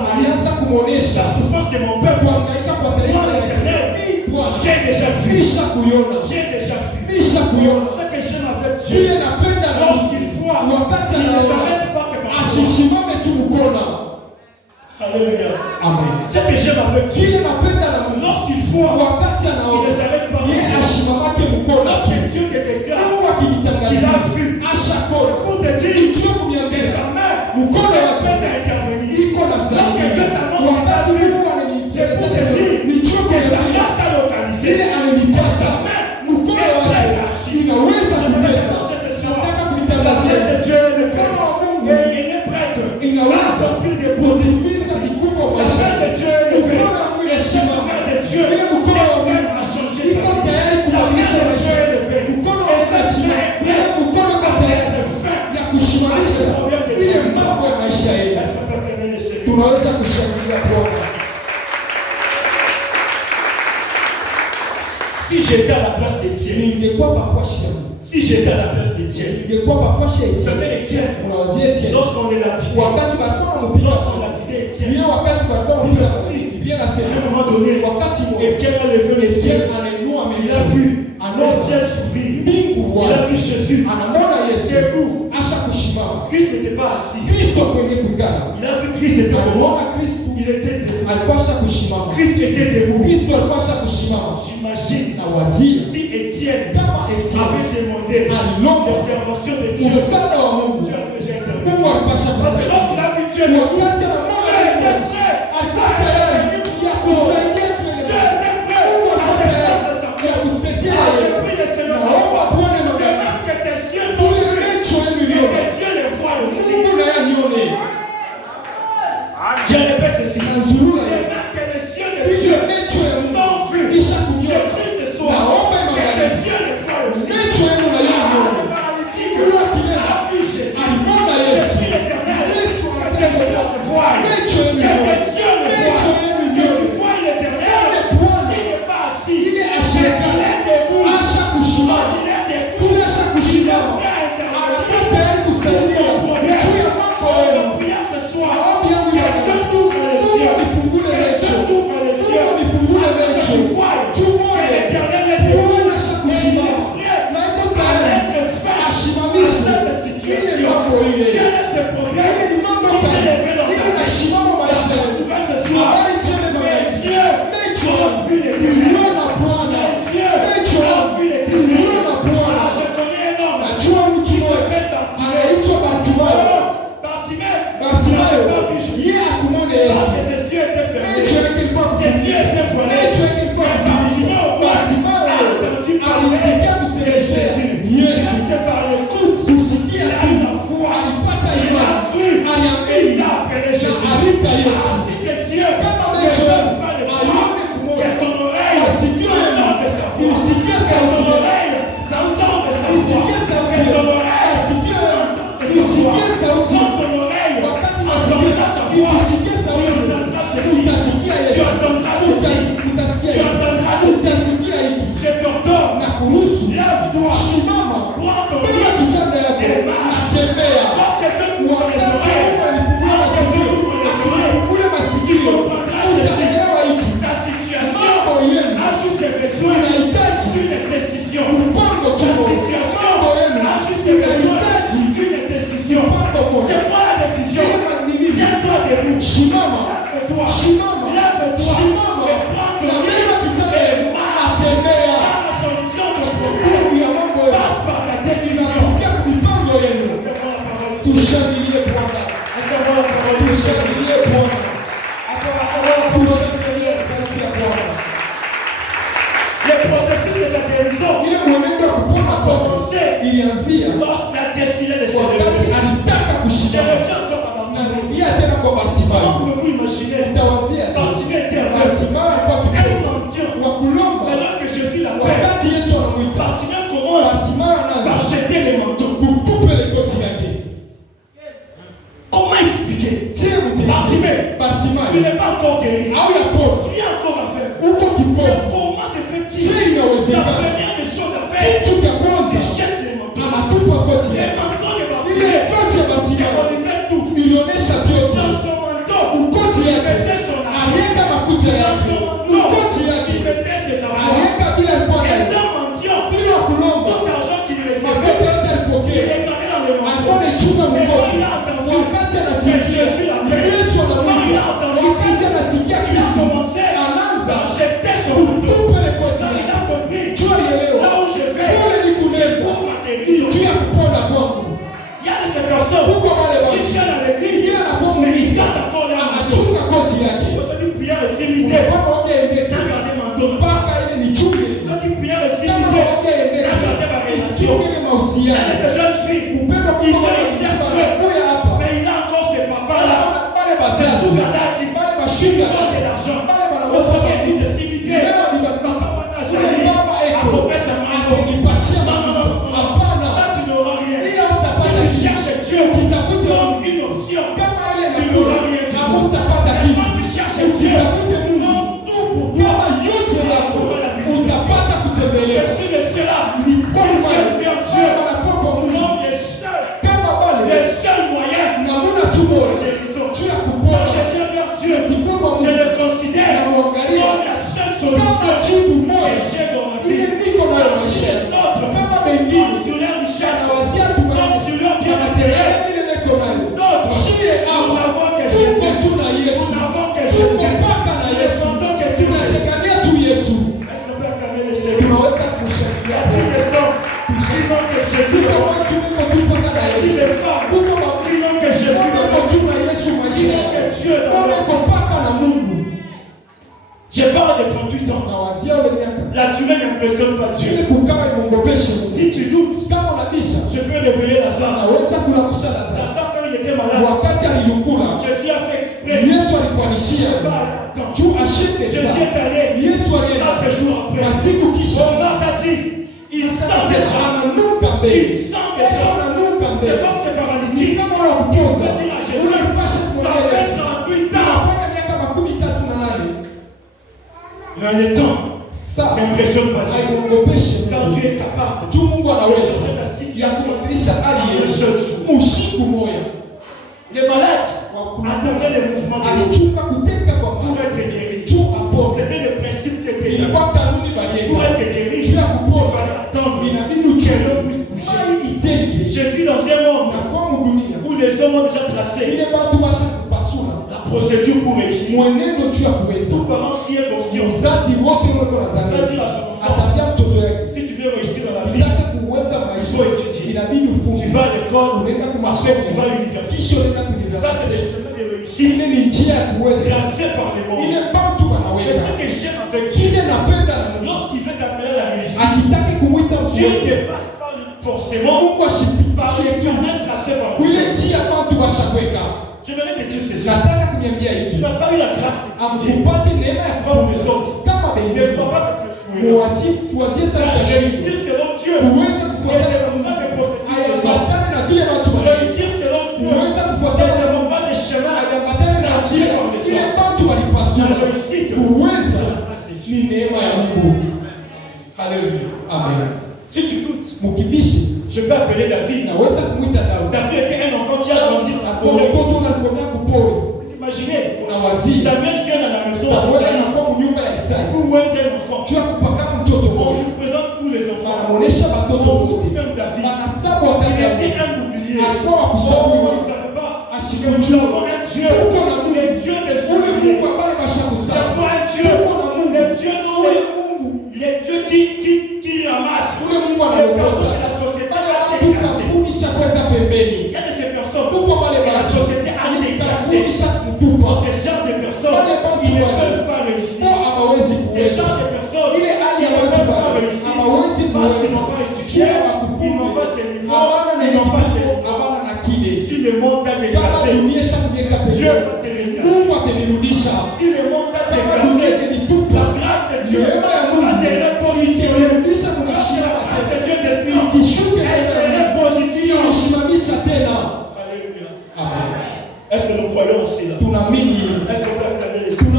Moïse la souffrance de mon peuple. Moi, l'Éternel, j'ai déjà vu. J'ai déjà vu. Ce que j'aime avec Dieu, lorsqu'il voit, il ne s'arrête pas que par moi. Alléluia. Amen. Ce que j'aime avec Dieu, lorsqu'il voit, il ne s'arrête pas. Lorsque Dieu te déclare qu'il a vu, pour te dire que sa main peut intervenir. Lorsque Dieu t'annonce qu'il a vu, c'est pour te dire que sa grâce t'a localisé. Sa main est prête à agir. La main de Dieu est prête. Et il est prêt à accomplir des prodiges. La main de Dieu est levée. Et la main de Dieu est prête à changer ta vie. La main de Dieu est levée. Et cette main est prête à mettre fin à ce problème de ta vie. Est-ce qu'on peut terminer ce livre? Si j'étais à la place d'Étienne, si j'étais à la place d'Étienne, ça fait Étienne. Lorsqu'on est lapidé, Étienne, à un moment donné, Étienne a levé les yeux, il a vu le ciel s'ouvrir, il a vu Jésus. C'est où? Christ n'était pas assis. Il a vu Christ était debout. Il était debout. Christ était debout. J'imagine si Étienne avait demandé l'intervention de Dieu, Dieu avait déjà intervenu. Parce que lorsqu'il a vu Dieu debout, Dieu était prêt. Je répète ceci. Les mains que les cieux de Dieu t'ont vu. Je prie ce soir que les cieux les voient aussi. Le paralytique a vu Jésus. Je prie l'Éternel que les cieux le voient. beba kitanda yako, tembea. Wakati Mungu alifungua masikio, utaelewa hiki. Mambo yenu inahitaji mpango tu. Mambo yenu inahitaji mpango bora. Simama, simama, simama, na beba kitanda yenu, atembea. Mungu ya mambo yenu inapitia mipango yenu. Tushangilie Bwana, tushangilie Bwana, tushangilie sauti ya Bwana. Ile mwenendo wa kupona kwako ilianzia wakati alitaka kushindana. Narudia tena kwa Bartimayo. Utawazia tu Bartimayo alikuwa kipofu wa kulomba. Wakati Yesu anamuita, Bartimayo anaanza kutupa ile koti yake. Comment expliquer? Bartimayo, tu n'es pas encore guéri. au ya pole, Tu es encore à faire. uko kipofu. Comment se fait-il? Je inawezekana. La première des choses à faire, Kitu cha kwanza c'est jette les manteaux. anatupa koti Les yake. manteaux de Ile Bartimayo, koti ya Bartimayo symbolisait tout. ilionyesha vyote. Dans son manteau, Ukoti il yake mettait son argent. aliweka makucha Dans yake. son manteau, Ukoti yake il mettait ses argents. aliweka bila alikuwa nayo. Étant mendiant, Bila ya kulomba tout argent qu'il mapepo recevait, yote il alipokea. déclarait dans le Alikuwa manteau. anaichunga mkoti. Wakati anasikia Yesu anamuita, wakati anasikia Il a Kristo commencé anaanza à jeter son manteau. kutupa ile koti Car il yake. a compris. Jua lielewa. Là où je vais, Kule ni kunenda. pour ma guérison. Juu ya kupona kwangu. Il y a des personnes Huko wale qui watu. tiennent à l'église, Yeye anakuwa mais ils mlisa. gardent encore leur manteau. Anachunga koti yake. Ceux qui prièrent le séminaire, Kama ungeendeka ils ont gardé manteau. mpaka ile ni chunge. Ceux qui prièrent le Kama séminaire, ils ungeendeka ont gardé ma relation. chunge ile Il y a mahusiano. des jeunes filles, Upendo ils kwa sont exercés, kuya hapa. mais il a encore ces papas-là. Pale C'est bazazi. sous Gadati, Pale qui bashinda. donnent de l'argent. Pale bana Au premier église de séminaire, Leo ni baba. papa m'a Ule dit, baba à eko. couper sa main. Atonipatia Non, non, non, non. hapana. Ça, tu n'auras rien. Ila usitapata Tu kitu. cherches Dieu Ukitafuta comme une option. kama ile Tu nakula, n'auras rien du hapo tout. usitapata Mais kitu. quand tu cherches Dieu Ukitafute Mungu, comme tout pour toi, kama yote yako utapata je kutembelewa. suis le seul à Kwa Dieu mfano, vers wale Dieu wanakuwa kwa Mungu comme les seuls moyens namuna tu de bora guérison. juu ya Quand kupona. je viens vers Dieu, Ukikuwa kwa je Mungu le considère namwangalia comme la seule kama solution jibu que moja j'ai dans ma ile vie. niko nayo Comme maisha les autres, kama comme mengine sur leur richesse, anawazia tu comme sur leur bien matériel. vile niko nayo D'autres, shie nous hapa n'avons que tuko Jésus. tu na Yesu Nous n'avons que tuko Jésus. mpaka na Nous Yesu ne sentons que Dieu. tunategemea tu Yesu. Est-ce qu'on peut acclamer le Seigneur? Tunaweza Y kushangilia a-t-il des hommes qui n'ont que Jésus? tuko watu niko tu mpaka na Y a-t-il Yesu des femmes tuko watu qui n'ont que Jésus? niko tu na Yesu Qui maisha n'ont que Dieu dans leur niko vie? mpaka na Mungu. Je parle de 38 ans. Nawazia ule miaka La durée n'impressionne pas ili Dieu. kukaa imwongopeshe Mungu. Si tu doutes, Kama unabisha je peux révéler Lazare. naweza kunakusha Lazaro. Lazare, quand il était malade, Wakati alilukula Jésus a fait exprès. Yesu alikuanishia Attends. juu ashinde Jésus saa. est allé Yesu alienda 4 jours après. kwa siku kisha Son mari t'a dit, il sent déjà. ananuka mbele. Il sent déjà. Ananuka C'est mbele. comme ces Ni paralytiques. kama unakupoza. Unalipasha Ça kumwambia fait Yesu. 38 ans. Unafanya miaka 38. Mais en étant, Saa n'impressionne pas Dieu. haimwongopeshe Quand Mungu. tu es capable Juu Mungu de anaweza changer ta ya situation kubadilisha hali en un yetu. seul jour. Usiku moja Les malades attendaient les mouvements de l'eau alichunga kuteka kwa pour Mungu. être guéris. Juu apone. C'était le principe de guérison. Ilikuwa kanuni Pour balieka. être guéri, Juu ya il kupona fallait attendre inabidi que uchunge. l'eau puisse bouger. Mai itenge. J'ai vu dans un monde Na kwa mudunia où les hommes ont déjà tracé ile batu basha kupasula la procédure pour réussir. mwenendo juu ya kuweza. Tout parent si est conscient, Uzazi wote wako va nazania dire à son enfant, atambia mtoto yake si tu veux réussir dans la vie, unataka kuweza maisha inabidi tu ufunge. vas à l'école, Unaenda kwa après masomo tu vas à l'université. kisha unaenda Ça, kuniversity. c'est des chemins de réussite Ile ni njia ya kuweza. tracés par les mondes. Ile batu Mais wanaweka. ce que j'aime avec Dieu, Ile napenda na Mungu. lorsqu'il veut t'appeler à la réussite, Akitaki kumwita Dieu mfuasi. ne passe pas forcément Mungu ashipita par les yetu. chemins tracés par les Ile mondes. njia batu washakweka. J'aimerais te dire ceci. Nataka kuniambia Tu hivi. n'as pas eu la grâce de Dieu Amkupate neema ya comme Mungu les autres. kama Ne bengine. crois pas que tu es fouillé. Tuwazie sana La ya shida. réussite selon Dieu. Kuweza Ne kufuatana na demande Mungu. pas de processus des hommes. Haiambatane na vile watu wanafanya. Réussir selon Dieu. Kuweza Ne kufuatana na demande pas de chemin. haiambatane na njia ile watu walipasua. La réussite, Kuweza c'est la grâce de Dieu. ni neema ya Mungu. Alléluia. Amen. Si tu doutes, Mkibishi Je peux appeler David. David était un enfant qui a grandi à Corée. Vous imaginez, Samuel vient dans la maison où est un enfant. On lui présente tous les enfants. On dit même David. Il était un oublié. On ne savait pas. Nous avons un Dieu, le Dieu des oubliés. Nous avons un Dieu, les dieux qui ramassent les personnes de la société a déclassé. Il y a de ces personnes que la société a déclassé. Pour ces genres de personnes, ils ne peuvent pas réussir. Ces genres de personnes, ils ne peuvent pas réussir parce qu'ils n'ont pas étudié, ils n'ont pas ces niveaux, ils n'ont pas ces niveaux. Si le monde t'a déclassé, Dieu va te réclasser. Si le monde t'a déclassé, la grâce de Dieu va te repositionner. La grâce de Dieu te repositionne. Alléluia. Est-ce que nous croyons aussi là? Est-ce que nous acclamons les cieux?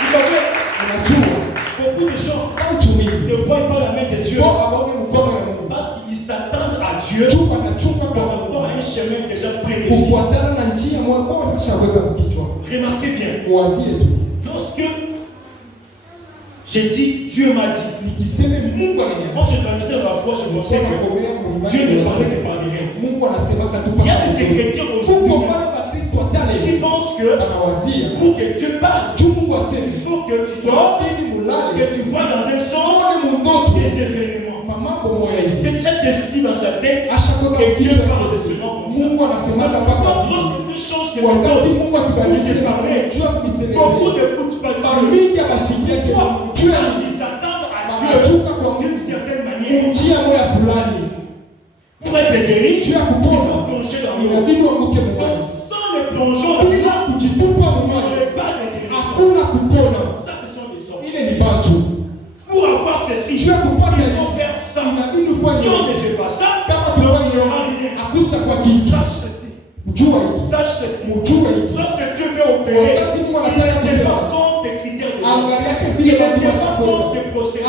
Vous savez, beaucoup de gens ne voient pas la main de Dieu parce qu'ils s'attendent à Dieu par rapport à un chemin déjà prédéfini. Remarquez bien, lorsque j'ai dit Dieu m'a dit, quand je grandissais dans la foi, je pensais que Dieu ne parlait que par les rêves. Il y a des chrétiens aujourd'hui qui pensent que pour que Dieu parle, il faut que tu dors, que tu vois dans un sens des événements. C'est déjà défini dans sa tête que Dieu parle des événements comme ça. Lorsque tu changes de méthode pour te parler, beaucoup n'écoutent pas Dieu. Ils s'attendent à Dieu d'une certaine manière. Pour être guéri, il faut plonger dans l'eau. Sans le plongeon, il n'y aurait pas de guérison. Ça, ce sont des sorts. Pour avoir ceci, il faut faire ça. Si on ne fait pas ça, il n'y aura rien. Sache ceci. Lorsque Dieu veut opérer, il ne tient pas compte des critères de Dieu. Il ne tient pas compte des procédures.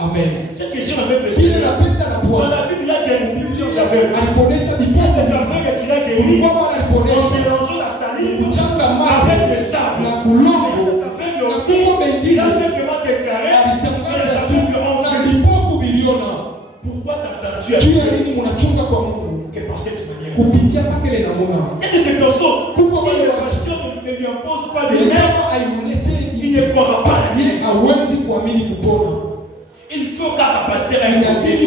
Amen. Ce que Jésus avait précisé. Dans la Bible, il a guéri plusieurs aveugles. Il y a des aveugles qu'il a guéris en mélangeant la salive avec le sable. Il y a des aveugles aussi. Il a simplement déclaré pourquoi t'entends-tu à Dieu que par cette manière? Il y a de ces personnes, si le pasteur ne lui impose pas des nerfs, il ne pourra pas la dire. Il faut qu'un pasteur ait une vie.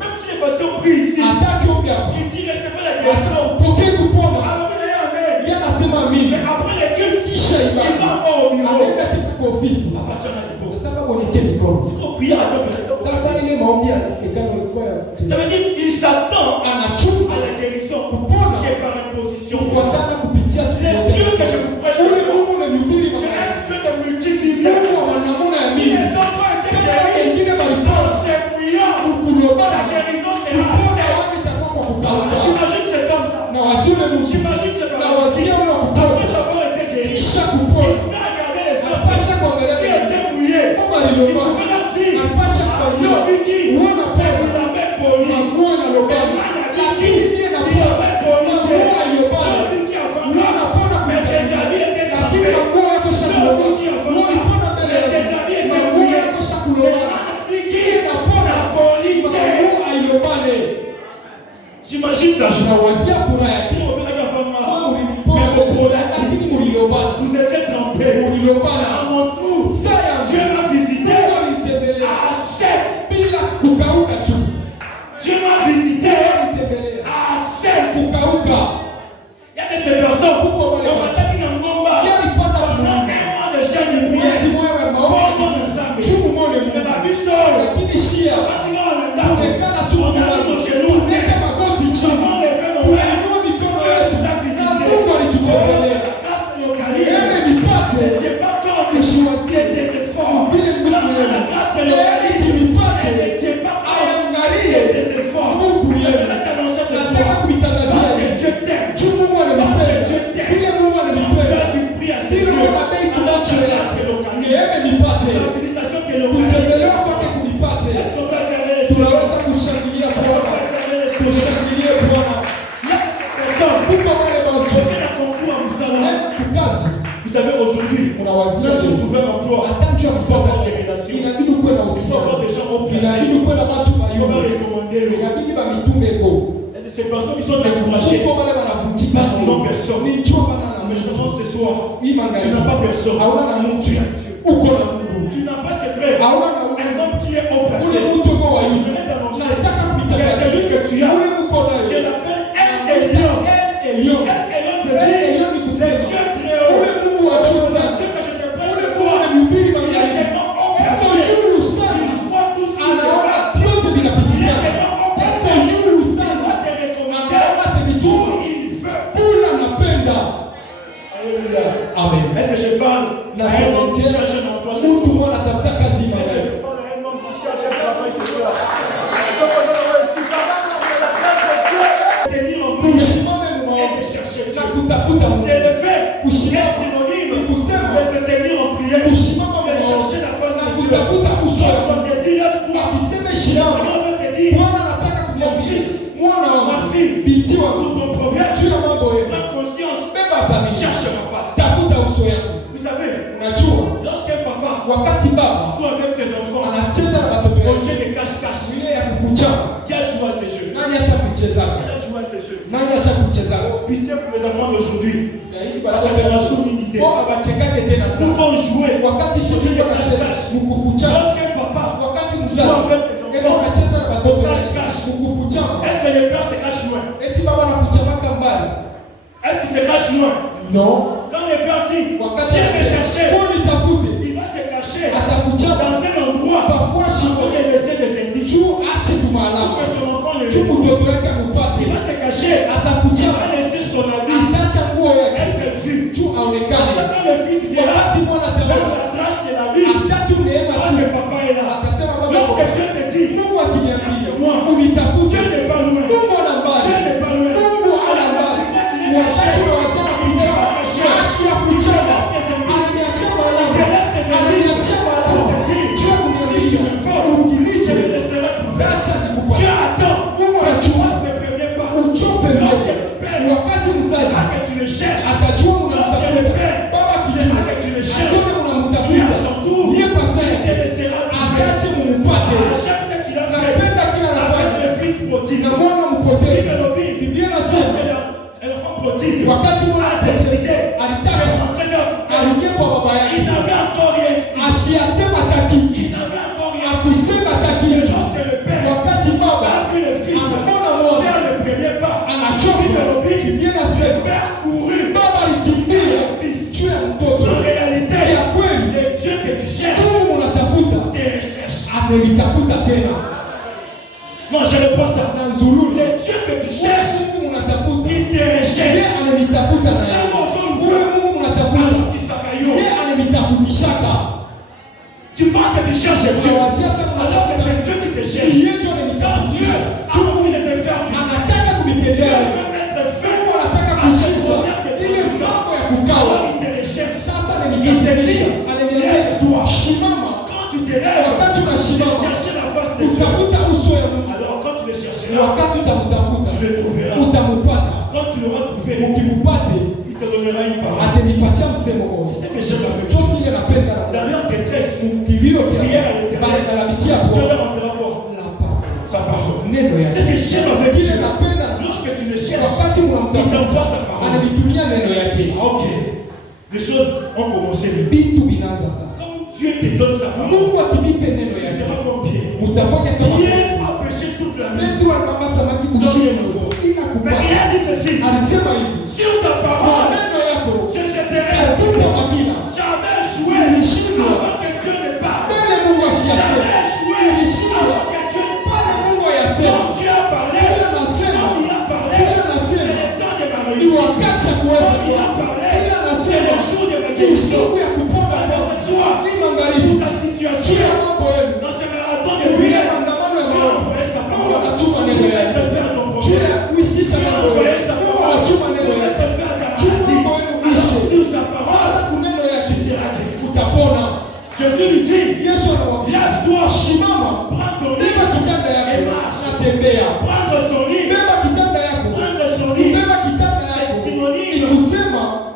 Même si le pasteur prie ici, il dit recevez la guérison. Alors il est amen. Mais après le culte, il va encore au bureau. Ça veut dire qu'il s'attend à la guérison qui est par imposition. Le Dieu que je vous prêche, c'est un Dieu de multiplicité. Si les enfants étaient guéris en s'épouillant, la guérison sera faite. J'imagine cet homme. J'imagine cet homme. Après avoir été guéri, il pouvait regarder les hommes qui étaient mouillés. Il pouvait leur dire, yo Biki, il avait poli. Il avait poli. Biki avant, mais tes habits étaient tapés. Biki avant, mais tes habits étaient mouillés. Biki n'a poli. J'imagine ça. Vous étiez trempés. À mon tour, Dieu m'a visité. Dieu m'a visité à Sel. Il y a de ces personnes qui ont attaqué dans Ngomba pendant un mois de jeûne et prière. Dieu Hauna bei kunachoea. Neema nipate. Kutembelewa kwake kunipate. Tunaweza kushangilia Bwana. Tushangilie Bwana. Kuko wale watu. Tukazi. Vous savez, aujourd'hui, on a trouvé un emploi. Attends, tu as il a dit quoi dans aussi. Il a dit quoi dans tu vas recommander. Il a dit va mitumeko. Ces personnes qui sont découragées parce qu'ils n'ont personne. Mais je pense ce soir, tu n'as pas personne. Tu n'as pas ses frères. Un homme qui est haut placé. Je voudrais t'annoncer. Celui que tu as, je l'appelle El Elyon. El Elyon te dit, c'est Dieu très haut. Amen. Est-ce que je parle à un homme qui cherche un emploi ce soir? Est-ce que je parle à un homme qui cherche un travail ce soir? Tenir en bouche et de chercher Dieu. C'est le fait. C'est synonyme de se tenir en prière. De chercher la face de Dieu. On te dit là, on te dit, mon fils, ma fille, pour ton problème, prends conscience, cherche ma face. Vous savez, lorsqu'un papa joue avec ses enfants au jeu de cache-cache, qui a joué à ces jeux? Il a joué à ces jeux. Pitié pour les enfants d'aujourd'hui. Parce que la solidité. Nous vont jouer au jeu de cache-cache. Lorsqu'un papa joue avec ses enfants au cache-cache, est-ce que le père se cache loin? Est-ce qu'il se cache loin? Non. Quand le père dit, viens me chercher, il va se cacher dans un endroit où il est laissé des indices. Pour que son enfant le voit. Il va se cacher, il va laisser son habit être vu. Quand le fils vient, même la trace de l'habit, quand le papa est là. Lorsque Dieu te dit, c'est moi, Dieu n'est pas loin. Dieu n'est pas loin. Wakati mwana décidé alitaka arudia kwa baba yake, il n'avait encore rien dit, asiyasema taki, il n'avait encore rien akusema taki. Wakati baba anaona mwana faire le premier pas, anachoka Biblia inasema baba alikimbia juu ya mtoto. En réalité, ya kweli le Dieu que tu cherches, Mungu unatafuta te recherche, anelitafuta tena. Non, je ne pense pas dans Zulu. Le Dieu que tu cherches, il te recherche. Tu penses que tu cherches Dieu, alors que c'est Dieu qui te cherche. Quand Dieu a envie de te faire du bien, Dieu veut mettre fin à ce problème de ton temps. Alors il te recherche. Il te dit, lève-toi. Quand tu te lèves, tu cherches la face de Dieu. Alors quand tu le chercheras, tu le trouveras. Quand tu l'auras trouvé, il te donnera une parole. C'est ce que j'aime avec toi. Dans leur détresse, prière à l'Éternel. Dieu leur enverra quoi? Sa parole. C'est ce que j'aime avec Dieu. Lorsque tu le cherches, il t'envoie sa parole. Ok. Les choses ont commencé. Quand Dieu te donne sa parole, tu seras comme Pierre. Pierre a péché toute la nuit. Mais il a dit ceci, sur ta parole, je jetterai le feu. J'avais joué avant que Dieu ne parle. J'avais joué avant que Dieu ne parle. Quand Dieu a parlé, quand il a parlé, c'est le temps de ma réussite. Quand il a parlé, c'est le jour de ma guérison. Alors ce soir, pour ta situation, dans ce marathon de prière, Dieu a envoyé sa parole pour te faire ton problème. Mungu anatuma neno yake. Mungu anatuma neno yake. Jésus lui dit, lève-toi, prends ton lit et marche. Prendre son lit,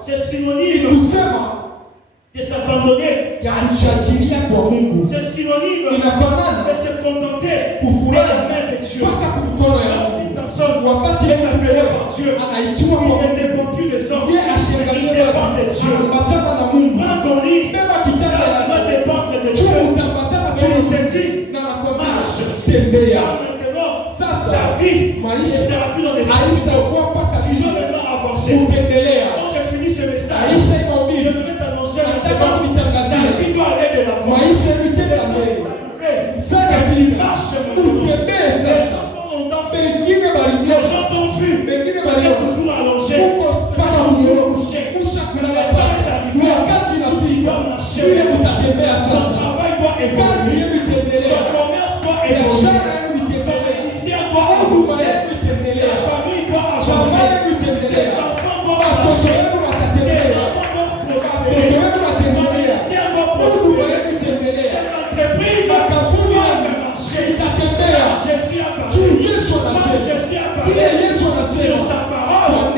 c'est synonyme de s'abandonner. C'est synonyme de se contenter de la main de Dieu. Lorsqu'une personne est appelée par Dieu, il ne dépend plus des hommes, il dépend de Dieu. Prends ton lit, là tu vas dépendre de Dieu. Et il te dit, marche. Maintenant, ta vie ne sera plus dans les actes. Tu dois maintenant avancer. Quand j'ai fini ce message, je vais t'annoncer maintenant, ta vie doit aller de l'avant. Et tu marches maintenant. Les gens t'ont vu, tu es toujours allongé, tu es toujours couché. Tu n'as pas d'arriver, tu dois marcher. Ton travail doit évoluer, ton commerce doit évoluer, ton ministère doit avancer, ta famille doit avancer, tes enfants doivent avancer, tes enfants doivent prospérer, ton ministère doit prospérer, tes entreprises doivent marcher. Jésus a parlé. Jésus a parlé sur sa parole.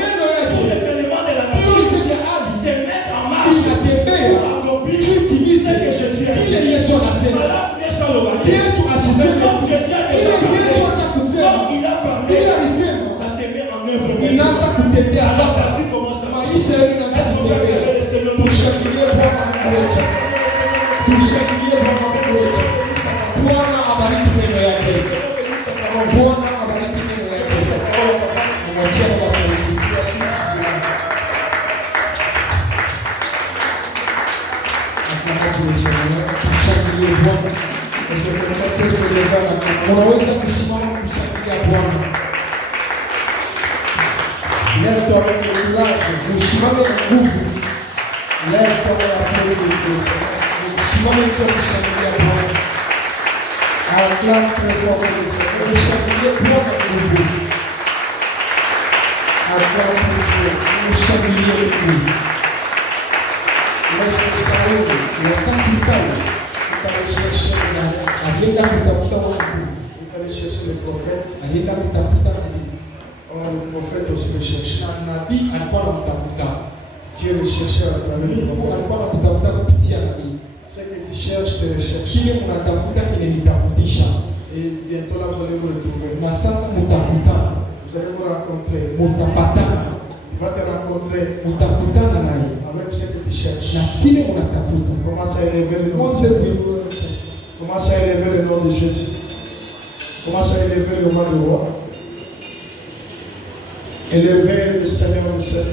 Tous les éléments de la nature se mettent en marche pour accomplir ce que Jésus a dit. Voilà, bien sûr, le baptême. Mais comme Jésus a déjà parlé, comme il a parlé, ça se met en œuvre. Alors sa vie commence à marcher. Est-ce qu'on peut appeler le Seigneur pour chaque unaweza kusimama kushangilia Bwana. Lève-toi avec le courage, Usimame na nguvu. lève-toi avec la parole de Dieu. Usimame kwa kushangilia Bwana. Acclame très fort le Seigneur. Ushangilie Bwana kwa nguvu. Acclame très fort. Ushangilie nguvu. Lorsque Saül Wakati Sauli est allé chercher alienda kutafuta watu, est allé chercher le prophète, alienda kutafuta nabii. le prophète aussi le cherchait. Na nabii alikuwa anamtafuta. Dieu le cherchait à travers le Mungu prophète. alikuwa anakutafuta kupitia nabii. Ce que tu cherches, te recherche. Kile mnatafuta kinanitafutisha. Et bientôt là, vous allez vous retrouver. Na sasa mtakutana. Vous allez vous rencontrer. Mtapatana. Tu vas te rencontrer Mtakutana naye. avec ce que tu cherches. Na kile unatafuta. Commence à élever le nom de Mose Jésus. kuinua. Commence à élever le nom de Jésus. Commence à élever le roi de roi. Élever le Seigneur de Seigneur.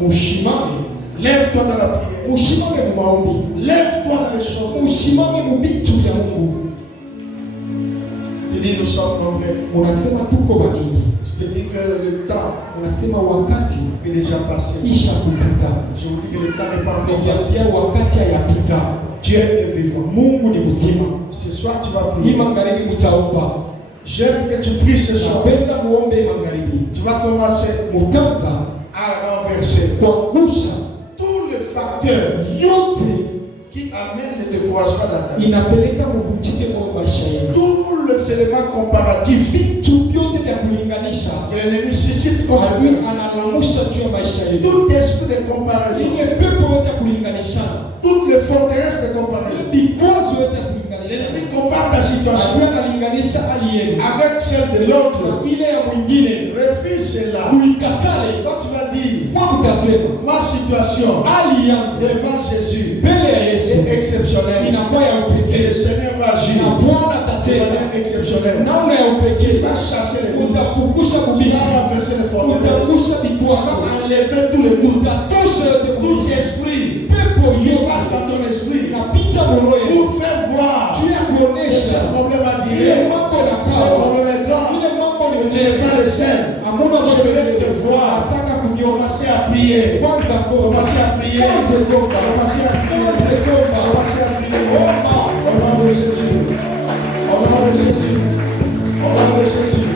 mushimame. Lève-toi dans la prière. Mushimame mu maombi. Lève-toi dans les choses. Mushimame mu bitu ya Mungu. Tu dis nous sommes nombreux. Unasema tuko wanini. Je te dis que le temps Unasema wakati est déjà passé. isha kupita. Je vous dis que le temps n'est pas encore passé. Niambia wakati hayapita. Dieu est vivant. Mungu ni mzima. Ce soir tu vas Hii prier. magharibi mtaomba. J'aime que tu pries ce soir. Napenda muombe magharibi. Tu vas commencer Mutaanza à renverser kuangusha tous les facteurs yote qui amènent le découragement dans ta vie. inapeleka mvunjike moyo maisha yenu. Tous les éléments comparatifs Vitu vyote vya kulinganisha que l'ennemi suscite contre adui lui. analamusha juu ya maisha yenu. Tout esprit de comparaison, Ile pepo yote ya kulinganishana, toutes les forteresses de comparaison. vikwazo yote ya kulinganishana, L'ennemi compare ta situation adui analinganisha hali yenu avec celle de l'autre. na ile ya mwingine. Refuse cela. Muikatale. Toi tu vas dire, Mwa mtasema ma situation hali yangu devant Jésus mbele ya Yesu est exceptionnelle. inakuwa ya Et upekee le Seigneur va agir na Bwana de atatenda manière exceptionnelle. namna ya Il upekee. va chasser les doutes. Utafukusha Il kubishi, va renverser les forteresses. utangusha Il vikwazo, va enlever tous les doutes. utatosha yote Tout kubishi. esprit Pepo qui yote passe dans ton esprit inapita moyo yenu pour faire voir juu ya que kuonesha ce problème a ile duré. mambo na Ce kawa, problème est grand. ile mambo ni Que tu n'es pas le seul. hamuna Je voulais te voir. nataka kuniona. Commencez à prier. Kwanza ngoma, Commencez à prier. kwanza ngoma, Commencez à prier. kwanza ngoma, Commencez à prier. ngoma. Au nom de Jésus. Au nom de Jésus. Au nom de Jésus.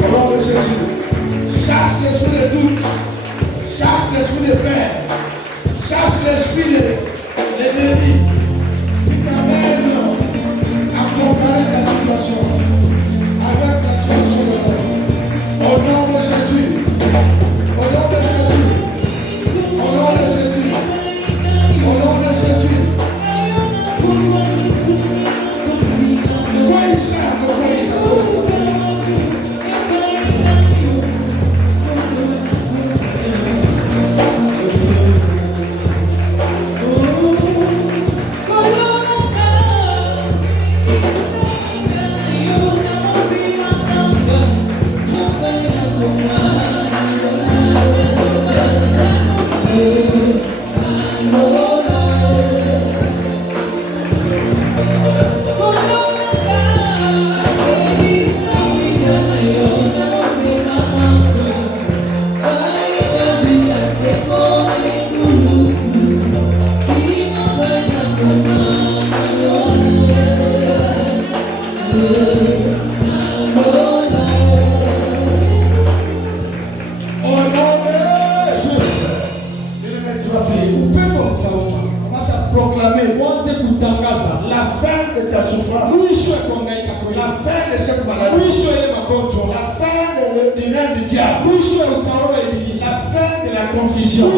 Au nom de Jésus. Chasse l'esprit de doute. Chasse l'esprit de peur. Chasse l'esprit de l'ennemi qui t'amène à comparer ta situation avec la situation de l'autre. Au nom de Jésus. Au nom de Jésus. Au nom de Jésus. Au nom de Jésus.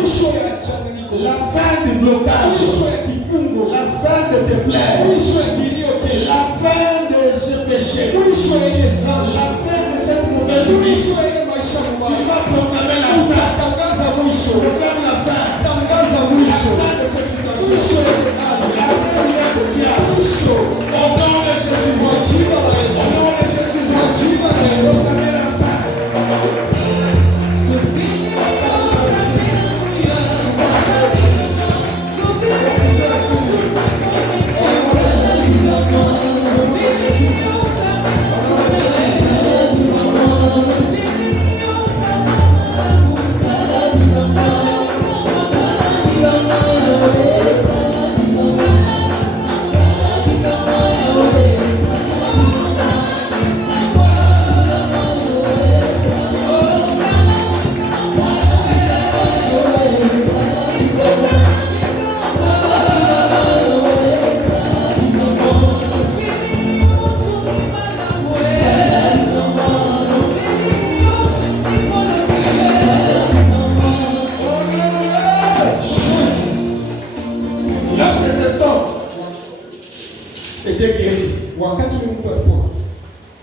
La fin du blocage, la fin de tes plaies, la fin de ce péché, la fin de cette mauvaise vie. Tu vas proclamer la fin. Proclame la fin. La fin de cette situation. La fin du règne de Dieu. Au nom de Jésus. Au nom de Jésus. Proclamez la fin.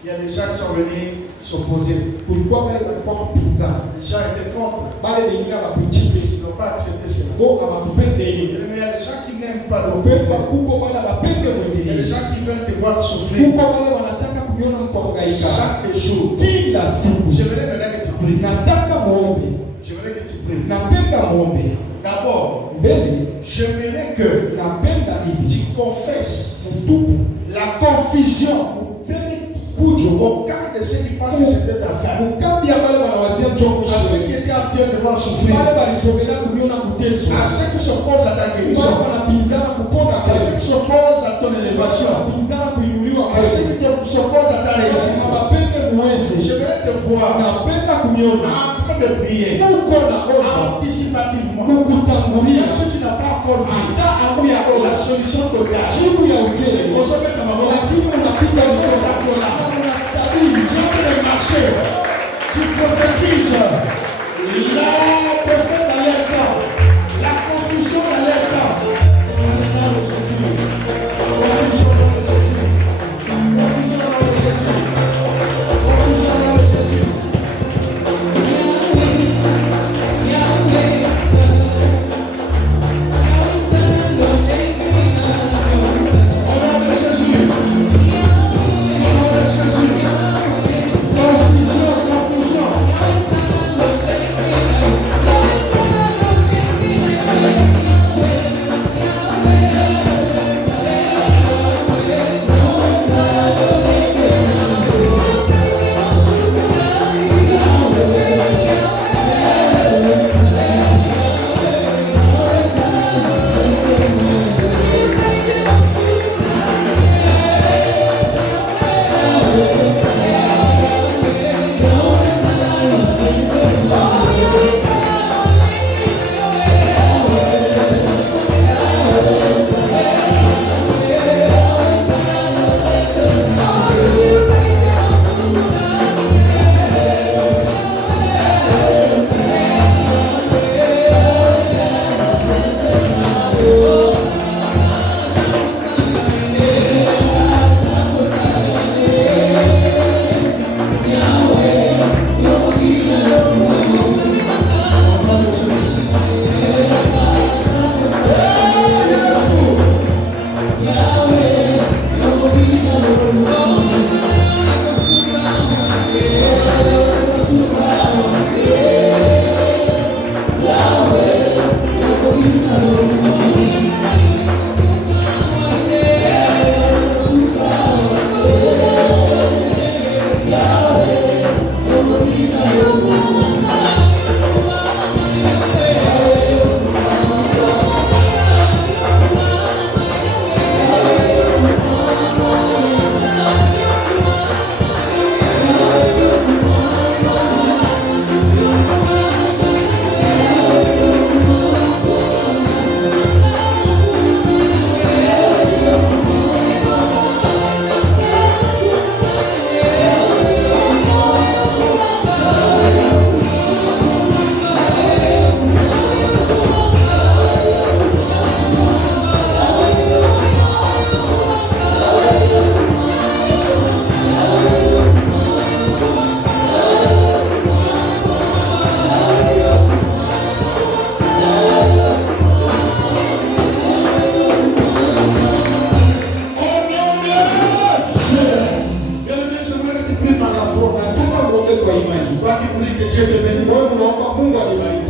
Il y a des gens qui sont venus s'opposer. Les gens étaient contre. Ils n'ont pas accepté cela. Il y a des gens qui n'aiment pas l'eau. Il y a des gens qui veulent te voir souffrir. Chaque jour. J'aimerais maintenant que tu pries. J'aimerais que tu pries. prie. D'abord, j'aimerais que tu confesses la confusion au cas de ceux qui pensent que c'était ta femme. À ceux qui étaient actuellement souffrir. À ceux qui s'opposent à ta guérison. À ceux qui s'opposent à ton élévation. À ceux qui s'opposent à ta réussite. J'aimerais te voir en train de prier anticipativement. Bien sûr, tu n'as pas encore vu la solution totale. Tu as le marché. Tu prophétises la défaite dans leur temps, la confusion dans leur temps. Dans le Jésus. Confusion dans le Jésus. Confusion dans le Jésus. Confusion dans le Jésus. Au nom de Jésus. Au nom de Jésus. Confusion, confusion.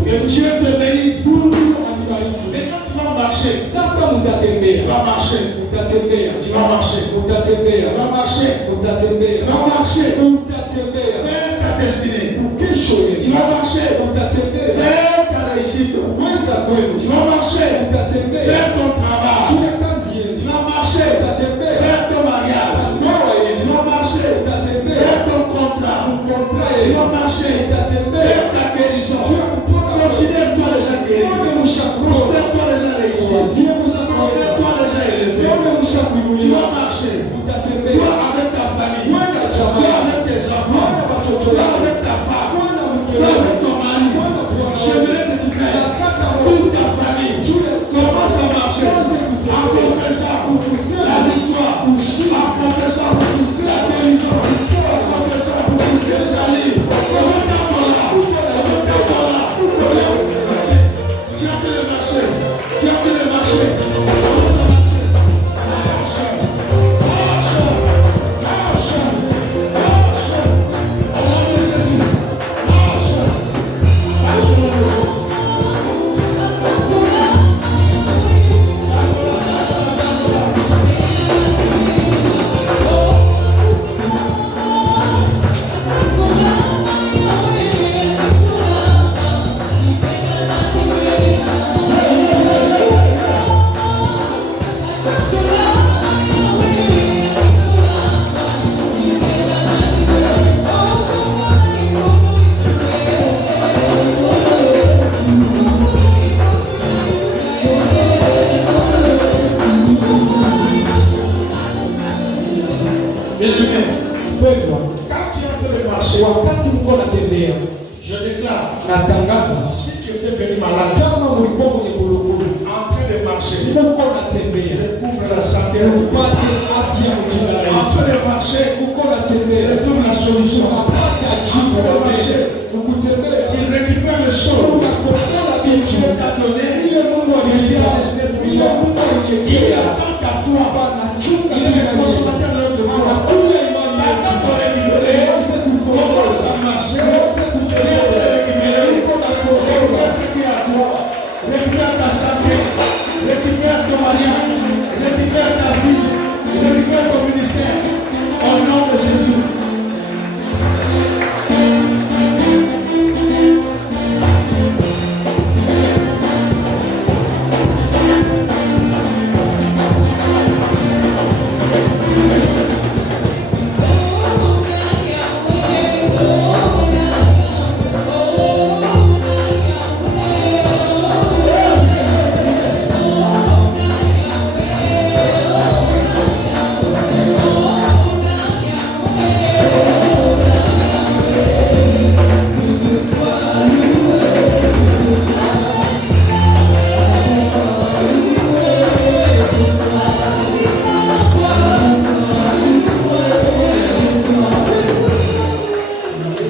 Que Dieu te bénisse. Maintenant tu vas marcher. Tu vas marcher. Tu vas marcher. Tu vas marcher. Tu vas marcher. Vers ta destinée. Tu vas marcher. Vers ta réussite. Tu vas marcher. Vers ton travail. Tu vas marcher. Vers ton mariage. Tu vas marcher. Vers ton contrat. Tu vas marcher. Vers ta guérison. Considère-toi déjà guéri. Considère-toi déjà réussi. Considère-toi déjà élevé. Tu vas marcher. Toi avec ta famille. Toi avec tes enfants. Toi avec ta femme. Toi avec ton mari. J'aimerais que tu payes toute ta famille. Commence à marcher. Wapendwa, quand tu es en train de marcher, wakati mko natembea, je déclare, natangaza, si tu étais venu malade, kama mlikuwa kwenye kulukulu, en train de marcher, mko natembea, découvre la santé, upate afya mjina la en Yesu. train de marcher, Mko natembea, trouve la solution, upate ajibu la maisha. Ukutembea, tu récupères les choses, unakokola Dieu vitu t'a donné, ile Mungu et Dieu a alitia, décidé pour ile toi. Mungu Il alitia, attend ta foi, anachunga il est le consommateur de notre foi. anakuja imani Attends yetu. de récupérer, Uweze kukomboa, commence à marcher, uweze tu kutembea, viens de récupérer, uko na kuokoka. récupère ce qui est à toi, récupère ta santé, récupère ton mariage, récupère ta vie, récupère ton ministère, au nom de Jésus.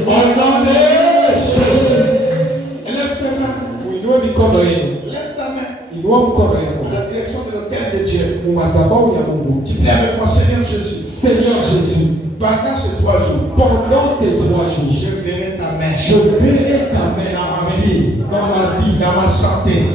Au nom de Jésus. Lève ta main. Uinue mikono yenu, Lève ta main. inua mkono À yako la direction de l'autel de Dieu. madhabahu ya Mungu. Tu pries avec moi, Seigneur Jésus. Seigneur Jésus, Pendant ces 3 jours, pendant ces 3 jours, je verrai ta main je verrai ta main dans ma vie, dans ma vie, dans ma santé,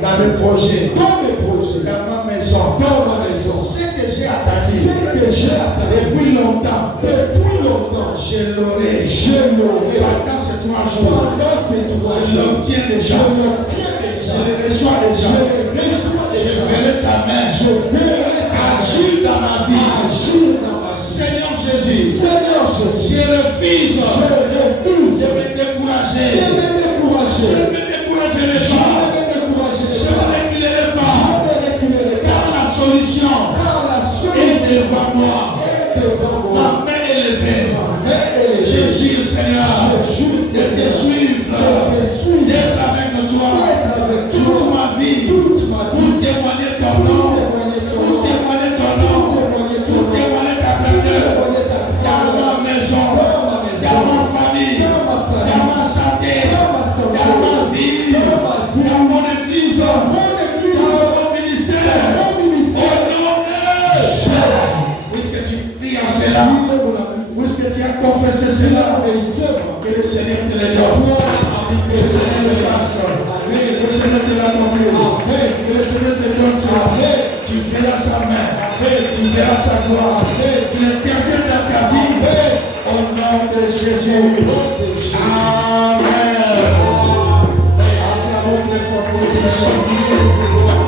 dans mes projets, dans mes projets, dans ma maison. dans ma maison. Ce que j'ai attendu Ce que j'ai attendu depuis longtemps, depuis longtemps, je l'aurai. je l'aurai. Pendant ces 3 jours, Pendant ces 3 je jours, l'obtiens je déjà. l'obtiens Je déjà. le reçois Je déjà. le reçois Je déjà. verrai ta main. Je verrai ta Agir dans ma vie. agir dans ma vie. Seigneur Jésus, Seigneur Jésus, je refuse je refuse de me décourager. de me décourager. Je ne me découragerai Je pas. ne me découragerai Je ne pas. reculerai Je pas. ne reculerai Car pas. la solution Car la est solution devant moi. est devant moi. Ma main élevée. Mais elle est Je jure, Seigneur, Je jure, de te Seigneur, suivre, de te suivre, d'être avec toi d'être avec toute toi ma vie, toute ma pour vie, témoigner ton nom, pour témoigner ton pour nom, témoigner ton nom, pour témoigner ton pour nom, témoigner ta grandeur, témoigner ta dans ma maison, dans ma maison, dans ma famille, dans ma famille, dans ma santé, dans ma santé, dans ma vie, dans ma vie, dans mon église, mon église, dans mon ministère, mon au ministère. nom de Jésus. Puisque tu pries en cela, puisque tu as confessé cela, que le Seigneur te le donne, que le Seigneur te fasse, que le Seigneur te l'accompagne, que le Seigneur te donne ça. Tu verras sa main, tu verras sa gloire, il intervient dans ta vie, au nom de Jésus. Amen. Acclamons très fort pour le Seigneur.